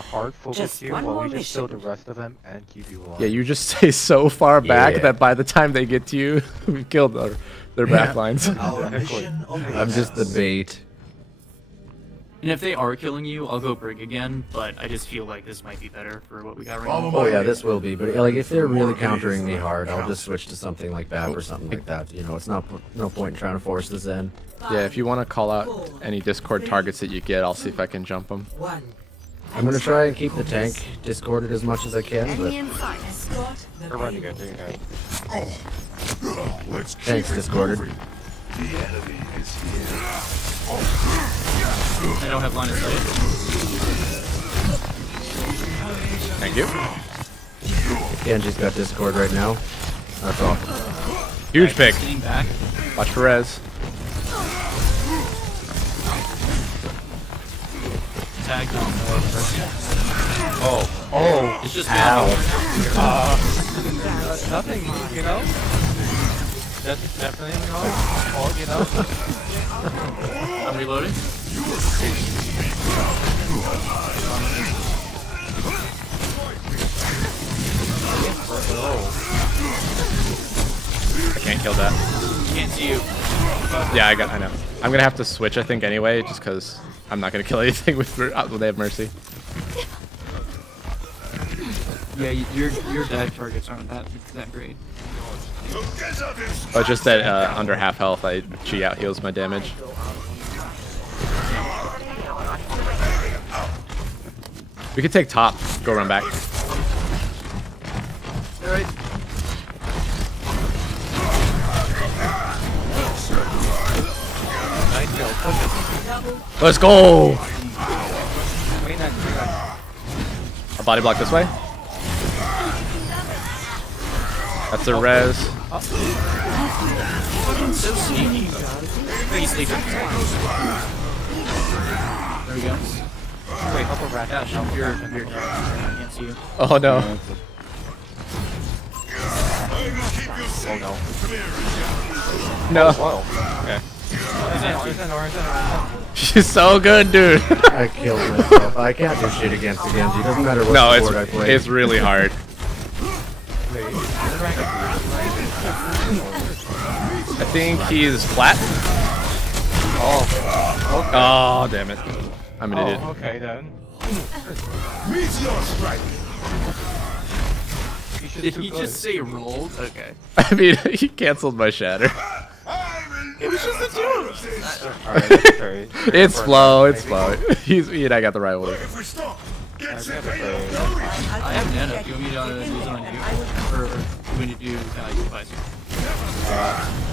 hard focus Just you one while more we just kill the mission. rest of them and keep you alive. Yeah, you just stay so far back Yeah. that by the time they get to you, we've killed their back lines. I'm just the bait. And if they are killing you, I'll go Brig again, but I just feel like this might be better for what we got right now. Oh yeah, this will be. But like, if they're really countering me hard, I'll just switch to something like BAP or something like that. You know, it's no point in trying to force the Zen. Yeah, if you want to call out any Discord targets that you get, I'll see if I can jump them. I'm gonna try and keep the tank discorded as much as I can, but Enemy in sight. Escort the We're running payload. it, doing it. Let's keep thanks it discorded. moving. The enemy is here. I don't have line of sight. Thank you. Genji's got Discord right now. That's awesome. Huge pick. Staying back. Watch for res. Tagged on more person. Oh, It's just bad. nothing, you know? That's definitely not all, you know? I'm reloading. I can't kill that. Can't see you. Yeah, I know. I'm gonna have to switch, I think, anyway, just because I'm not gonna kill anything with when they have mercy. Yeah, your dive targets aren't that great. Oh, just that under half health, she out heals my damage. We could take top. Go run back. Alright. Let's go! Wait, not A body block this way. That's a res. So sneaky. He's sleeping. There we go. Wait, help a rat. Dash, you're I can't see you. Oh no. Oh no. No. Whoa. Okay. She's so good, dude. I killed myself. I can't do shit against the Genji. Doesn't matter what No, support I play. it's really hard. I think he's flat. Oh. Okay. Oh, damn it. I'm an idiot. Okay then. Meteor strike. You should Did do he good. just say rolled? Okay. I mean, he canceled my shatter. It was just a joke. Alright, that's alright. It's flow, it's flow. He and I got the right one. If we stop, get set. I have nano. Do you want me to use it on you? Or do you want me to do device?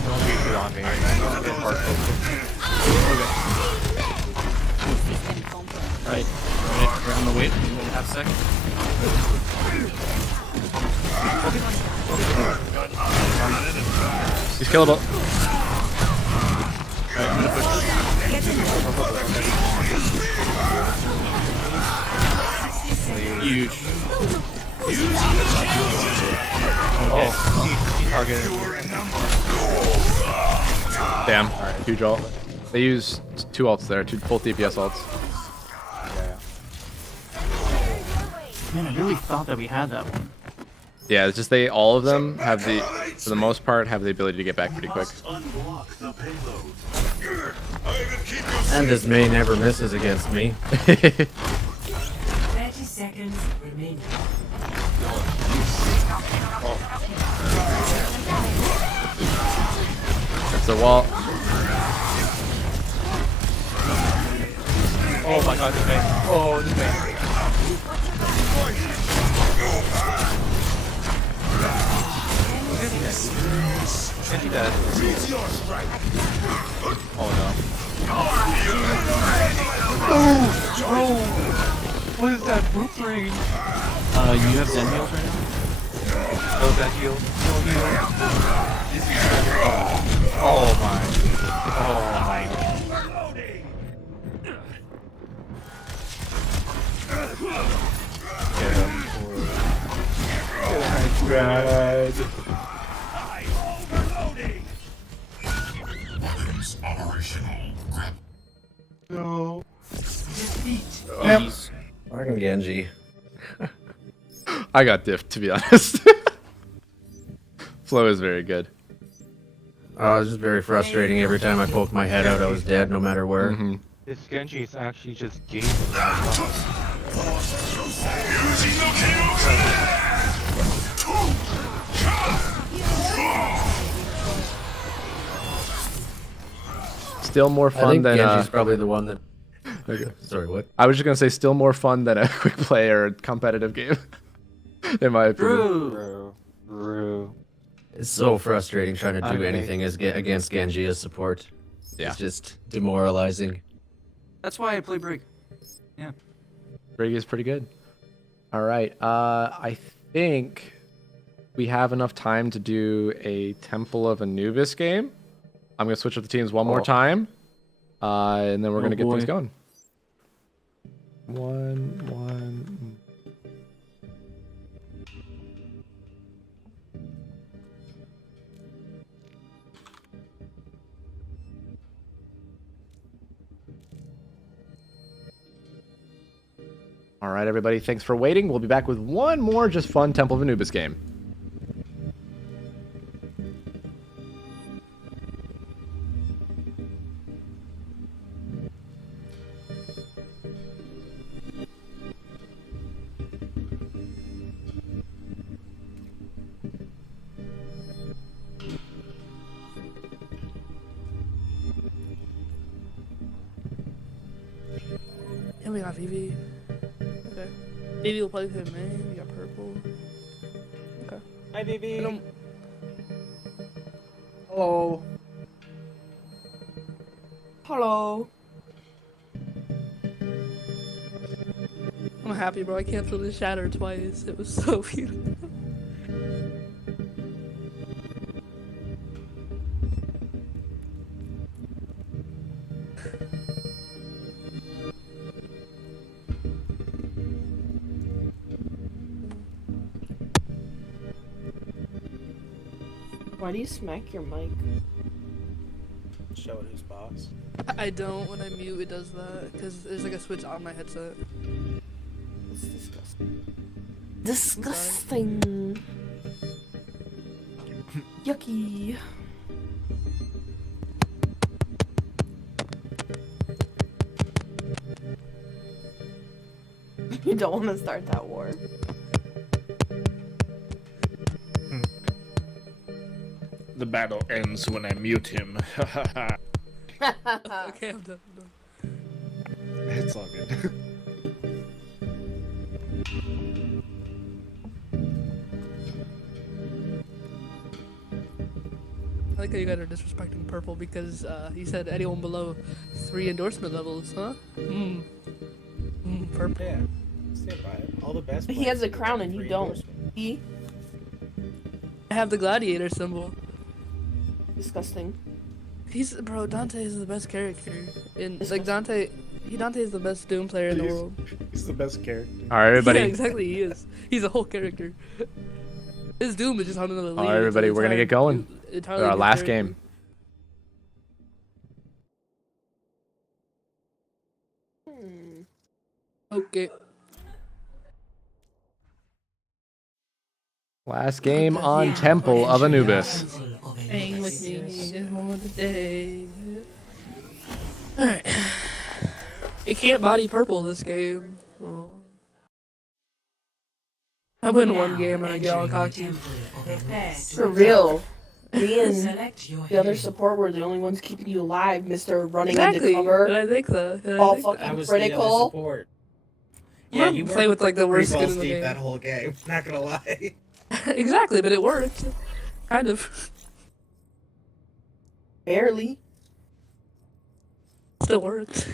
Don't use it on me. It's hard Alright. We're on the wait. Wait a half second. He's killable. Alright, I'm gonna push. Huge. Oh, targeted. Damn. Huge ult. They use 2 ults there, 2 full DPS ults. Man, I really thought that we had that one. Yeah, it's just all of them have the, for the most part, have the ability to get back pretty quick. And this May never misses against me. 30 seconds remaining. That's the wall. Oh my god, this man. Oh, this man. Genji dead. Oh no. Oh! What is that blueprint? You have Zen heals right now? Oh, that heal. Oh my. Oh my. Get him. Bad. Weapons operational. No. Fucking Genji. I got diffed, to be honest. Flow is very good. Oh, it's just very frustrating. Every time I poked my head out, I was dead, no matter where. Mm-hmm. This Genji is actually just gaming. Still more I fun think than Genji's probably the one that. Okay. Sorry, what? I was just gonna say still more fun than a quick play or a competitive game. In my opinion. Bro. It's so frustrating trying to do Okay. anything against Genji as support. Yeah. It's just demoralizing. That's why I play Brig. Brig is pretty good. All right. I think we have enough time to do a Temple of Anubis game. I'm gonna switch up the teams one more time, and then we're gonna get things going. One. All right, everybody. Thanks for waiting. We'll be back with one more just fun Temple of Anubis game. And we got Vivi. Okay. Vivi will play with him, man. We got purple. Okay. Hi, Vivi. Hello. Hello. I'm happy, bro. I canceled the shatter twice. It was so beautiful. Why do you smack your mic? Show it who's boss. I don't. When I mute, it does that. Because there's like a switch on my headset. It's disgusting. Disgusting. Yucky. You don't want to start that war. The battle ends when I mute him. Okay, I'm done. It's all good. I like how you guys are disrespecting purple because he said anyone below 3 endorsement levels, huh? Purple. Yeah. Stand by it. All the best. He has a players crown get and you free don't. endorsement. He I have the gladiator symbol. disgusting. Bro, Dante is the best character. Like Dante is the best Doom player in the world. He's the best character. All right, everybody. Yeah, exactly, he is. He's a whole character. His Doom is just on another league. All right, everybody. We're gonna get going. Our last game. Okay. Last game on Temple of Anubis. Hang with me all the day. Alright. You can't body purple this game. Oh. I win one game and I get all cocky. For real. Me and the other support were the only ones keeping you alive, Mr. Running Exactly. into cover. And I think that. All I fucking was the other critical. support. Yeah, you play with like the worst skin in the deep game. that whole game. Not gonna lie. Exactly, but it worked. Kind of. Barely. Still works.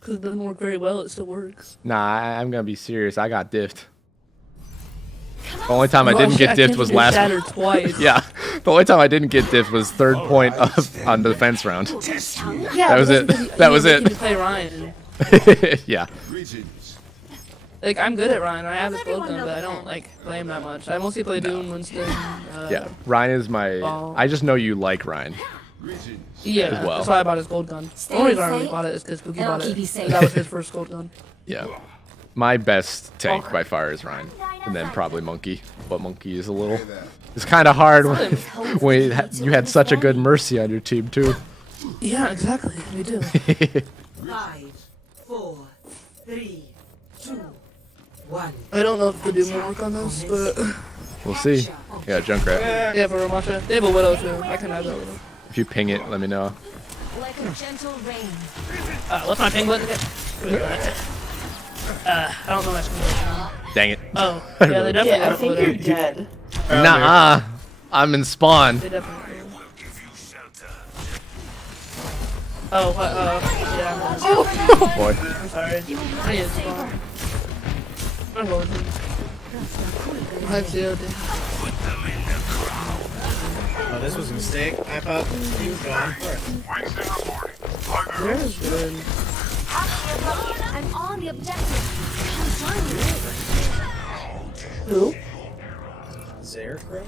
Because it doesn't work very well, it still works. Nah, I'm gonna be serious. I got diffed. The only time I didn't get diffed was last. Shattered twice. Yeah, the only time I didn't get diffed was third point on the defense round. Yeah, That was it. That was it. You play Ryan. Yeah. Like, I'm good at Ryan. I have his gold gun, but I don't, like, play him that much. I mostly play Doom, Winston. Yeah, Ryan is my. Ball. I just know you like Ryan. Yeah, as well. that's why I bought his gold gun. The only reason I really bought it is because Pookie bought it. That was his first gold gun. Yeah. My best tank by far is Ryan, and then probably Monkey. But Monkey is a little. It's kind of hard when you had such a good Mercy on your team too. Yeah, exactly. We do. 5, 4, 3, 2, 1. I don't know if the Doom will work on this, but We'll see. Yeah, Junkrat. yeah, for Ramasha. They have a Widow too. I can have that Widow. If you ping it, let me know. Like a gentle rain. What's my ping button again? I don't know my Dang it. Oh, yeah, they definitely Yeah, I have a think Widow. you're dead. Nah, I'm in spawn. They definitely do. Oh, what? Yeah. Oh boy. I'm sorry. I need to spawn. I'm going to. Hi, Theo. Oh, this was a mistake. I thought he was gone first. There's good. I'm on the objective. I'm trying. Who? Zarecrow?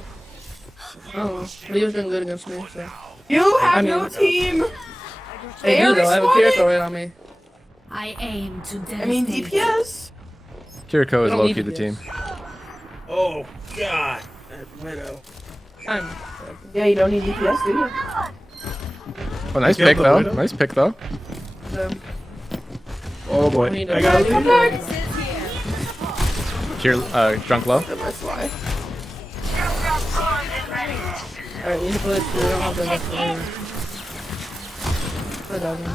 Oh, but he was doing good against me, so. You have I mean- no team. Hey, you though, I have a Kiriko right on me. I aim to devastate. I mean DPS. Kiriko is don't low-key need the to team. Oh, God. That Widow. I'm. Yeah, you don't need DPS, do you? Oh, nice Killed pick the though. Widow? Nice pick though. Oh, boy. I mean, I got Come back. Drunk low. That's why. Alright, we need to put it through. I don't have the next one. It doesn't.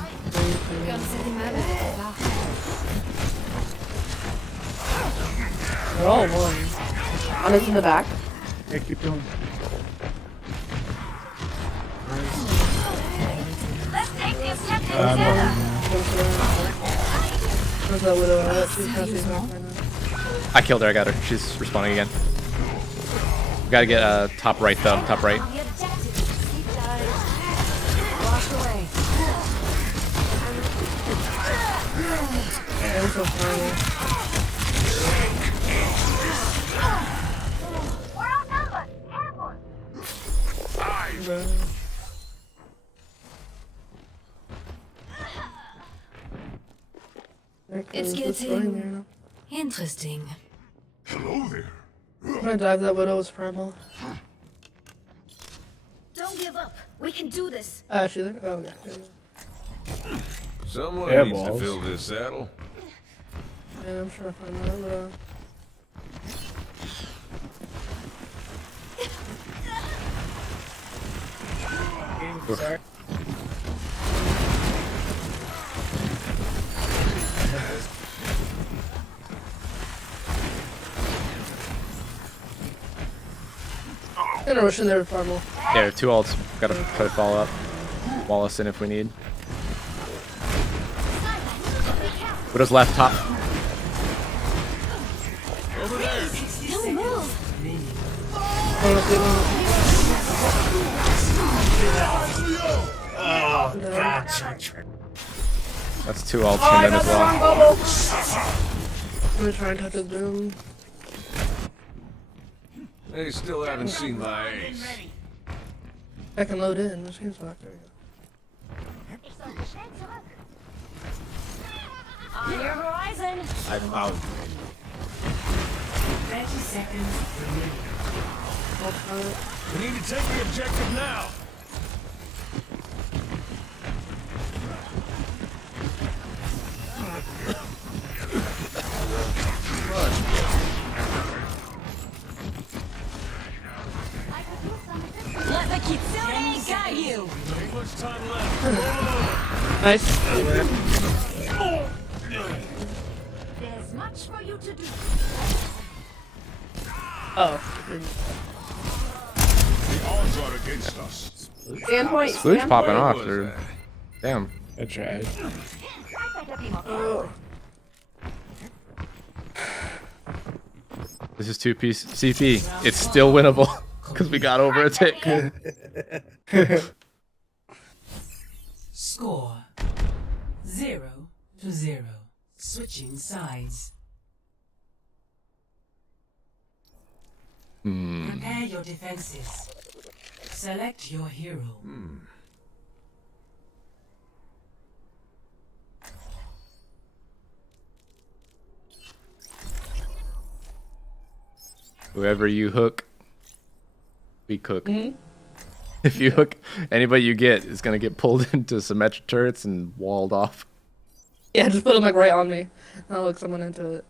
They're all one. Ana's in the back. Yeah, keep going. Let's take the objective. Where's that Widow at? She's passing back right now. I killed her. I got her. She's respawning again. Gotta get top right though. Top right. The objective. Keep dying. Wash away. I'm so sorry. We're outnumbered. Careful. It's getting interesting. Hello there. I'm gonna dive that Widow's primal. Don't give up. We can do this. Actually, there. Oh, yeah. Someone Yeah, needs balls. to fill this saddle. Yeah, I'm sure I find that Widow. Sorry. I'm gonna rush in there with primal. Yeah, 2 ults. Gotta try to follow up. Wall us in if we need. Widow's left top. Don't move. Oh, God. That's 2 ults Oh, I from them got as the wrong well. bubble. I'm gonna try and touch his Doom. They still haven't seen my ace. I can load in. This game's back there. On your horizon. I'm out. 30 seconds remaining. We need to take the objective now. Let the Kitsune guide you. Ain't much time left. Nice. There's much for you to do. Oh. Odds are against us. Standpoint. Splooge popping standpoint. off, dude. Damn. I tried. This is 2-piece CP. It's still winnable because we got over a tick. Score 0-0. Switching sides. Prepare your defenses. Select your hero. Whoever you hook, we cook. If you hook anybody you get, is gonna get pulled into symmetric turrets and walled off. Yeah, just put him like right on me. I'll hook someone into it.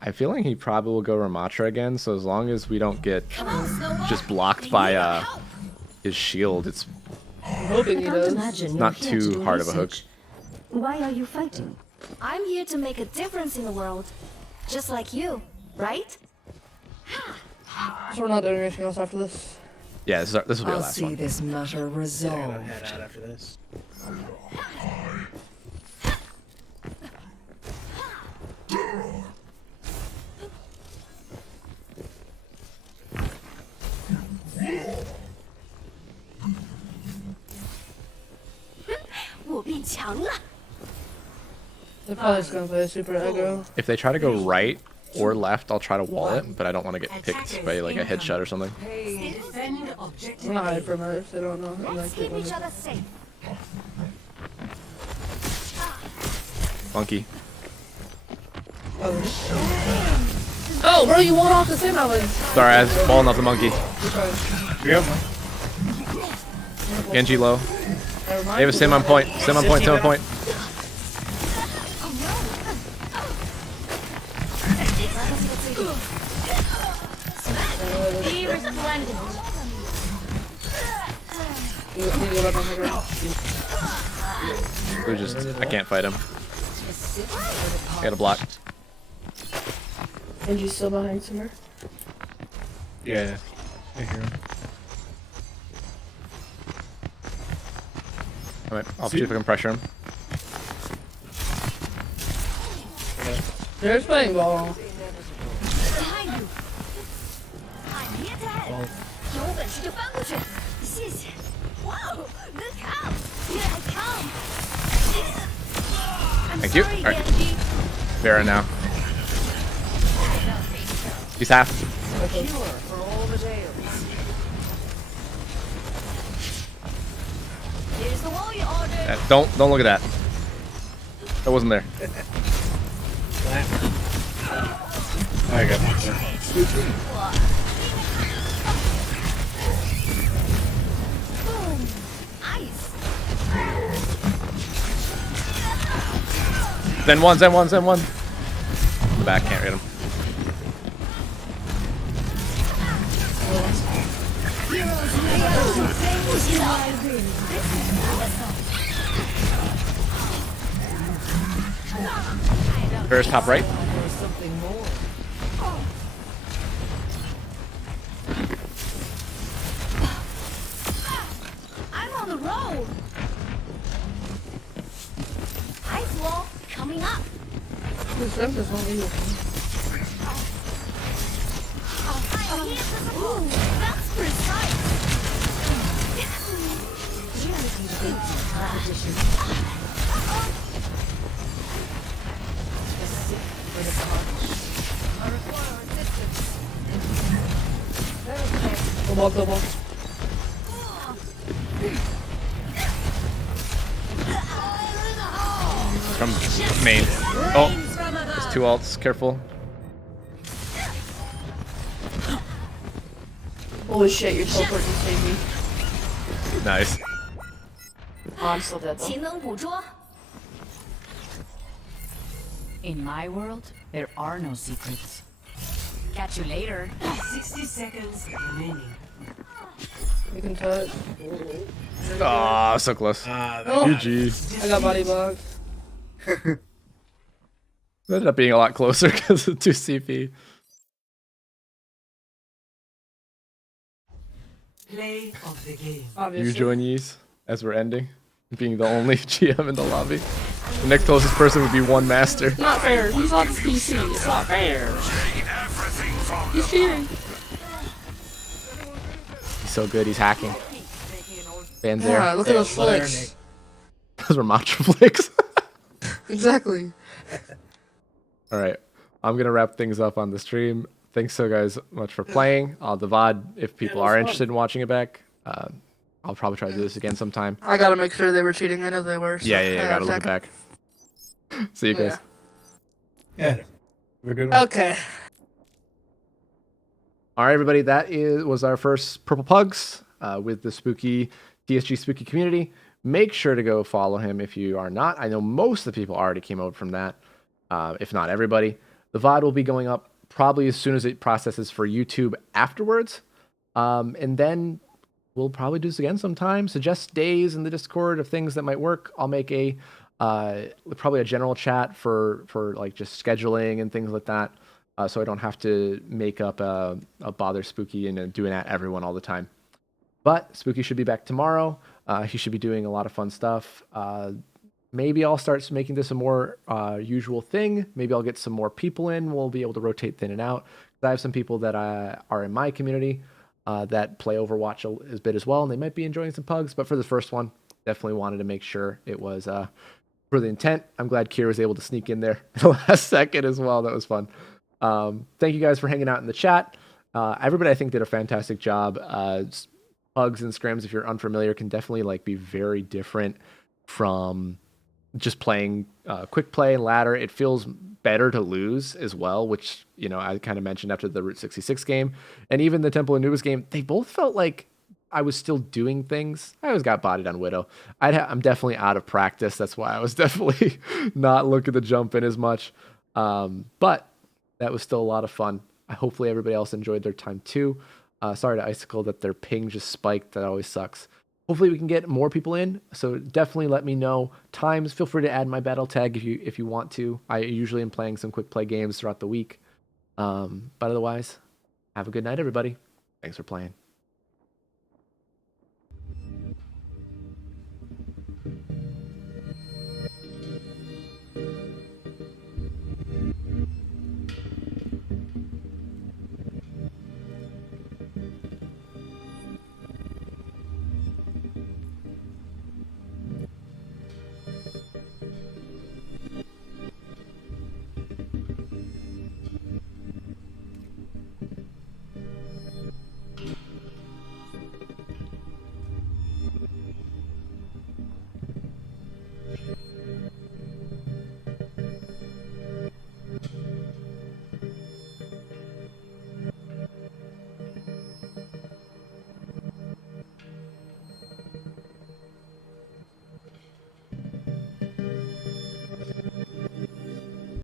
I feel like he probably will go Ramatra again, so as long as we don't get just blocked by his shield, it's I'm hoping he does. not too hard of a hook. Why are you fighting? I'm here to make a difference in the world. Just like you, right? So we're not doing anything else after this. Yeah, this will be our last one. this matter Yeah, I'm resolved. gonna head out after this. They're probably just gonna play super aggro. If they try to go right or left, I'll try to wall it, but I don't want to get picked by like a headshot or something. Defend objective. I'm gonna hide from her if they don't know. I'm like, Keep each other safe. Monkey. Oh, bro, you won't off the same island. Sorry, I was falling off the monkey. Genji low. Never mind. They have a sim on point. Sim on point. Sim on point. Be resplendent. We're just, I can't fight him. I got a block. And you still behind Simmer? Yeah. I hear him. Alright, I'll see if I can pressure him. They're just playing ball. Behind you. I'm here to help. 有本事就翻过去。谢谢。Wow, look out! Here I come. I'm Thank you. sorry, Alright. Genji. Vera now. He's half. Here's the wall you ordered. Don't look at that. That wasn't there. I got one. Boom. Ice. Zen one. The back can't hit him. Vera's top right. I'm on the road. Ice wall coming up. The shrimp is not evil. I'm here to support. That's precise. Double. From main. Oh, there's two alts. Careful. Holy shit, your teleport just saved me. Nice. Oh, I'm still dead though. 勤能捕捉。 In my world, there are no secrets. Catch you later. 60 seconds remaining. You can touch. Ah, so close. Oh, GG. I got body blocked. It ended up being a lot closer because of 2 CP. Play of the game. You Obviously. join Yeez as we're ending, being the only GM in the lobby. The next closest person would be one master. Not fair. He's on PC. It's not fair. He's cheating. He's so good, he's hacking. Fans Yeah, there. look at those flicks. Those were matcha flicks. Exactly. Alright, I'm gonna wrap things up on the stream. Thanks so guys much for playing. The VOD, if people are interested in watching it back, I'll probably try to do this again sometime. I gotta make sure they were cheating. I know they were. So Yeah, gotta look it back. See you guys. Yeah. Have a good one. Okay. All right, everybody, was our first Purple Pugs with the spooky TSG spooky community. Make sure to go follow him if you are not. I know most of the people already came out from that, if not everybody. The VOD will be going up probably as soon as it processes for YouTube afterwards. And then we'll probably do this again sometime. Suggest days in the Discord of things that might work. I'll make a probably a general chat for like just scheduling and things like that. So I don't have to make up a bother Spooky and doing at everyone all the time. But Spooky should be back tomorrow. He should be doing a lot of fun stuff. Maybe I'll start making this a more usual thing. Maybe I'll get some more people in. We'll be able to rotate thin and out. I have some people that are in my community that play Overwatch a bit as well, and they might be enjoying some pugs. But for the first one, definitely wanted to make sure it was for the intent. I'm glad Kier was able to sneak in there in the last second as well. That was fun. Thank you guys for hanging out in the chat. Everybody, I think, did a fantastic job. Pugs and scrims, if you're unfamiliar, can definitely like be very different from just playing quick play and ladder. It feels better to lose as well, which, you know, I kind of mentioned after the Route 66 game. And even the Temple of Anubis game, they both felt like I was still doing things. I always got bodied on Widow. I'm definitely out of practice. That's why I was definitely not looking to jump in as much. But that was still a lot of fun. Hopefully everybody else enjoyed their time too. Sorry to Icicle that their ping just spiked. That always sucks. Hopefully we can get more people in. So definitely let me know times. Feel free to add my battle tag if you want to. I usually am playing some quick play games throughout the week. But otherwise, have a good night, everybody. Thanks for playing.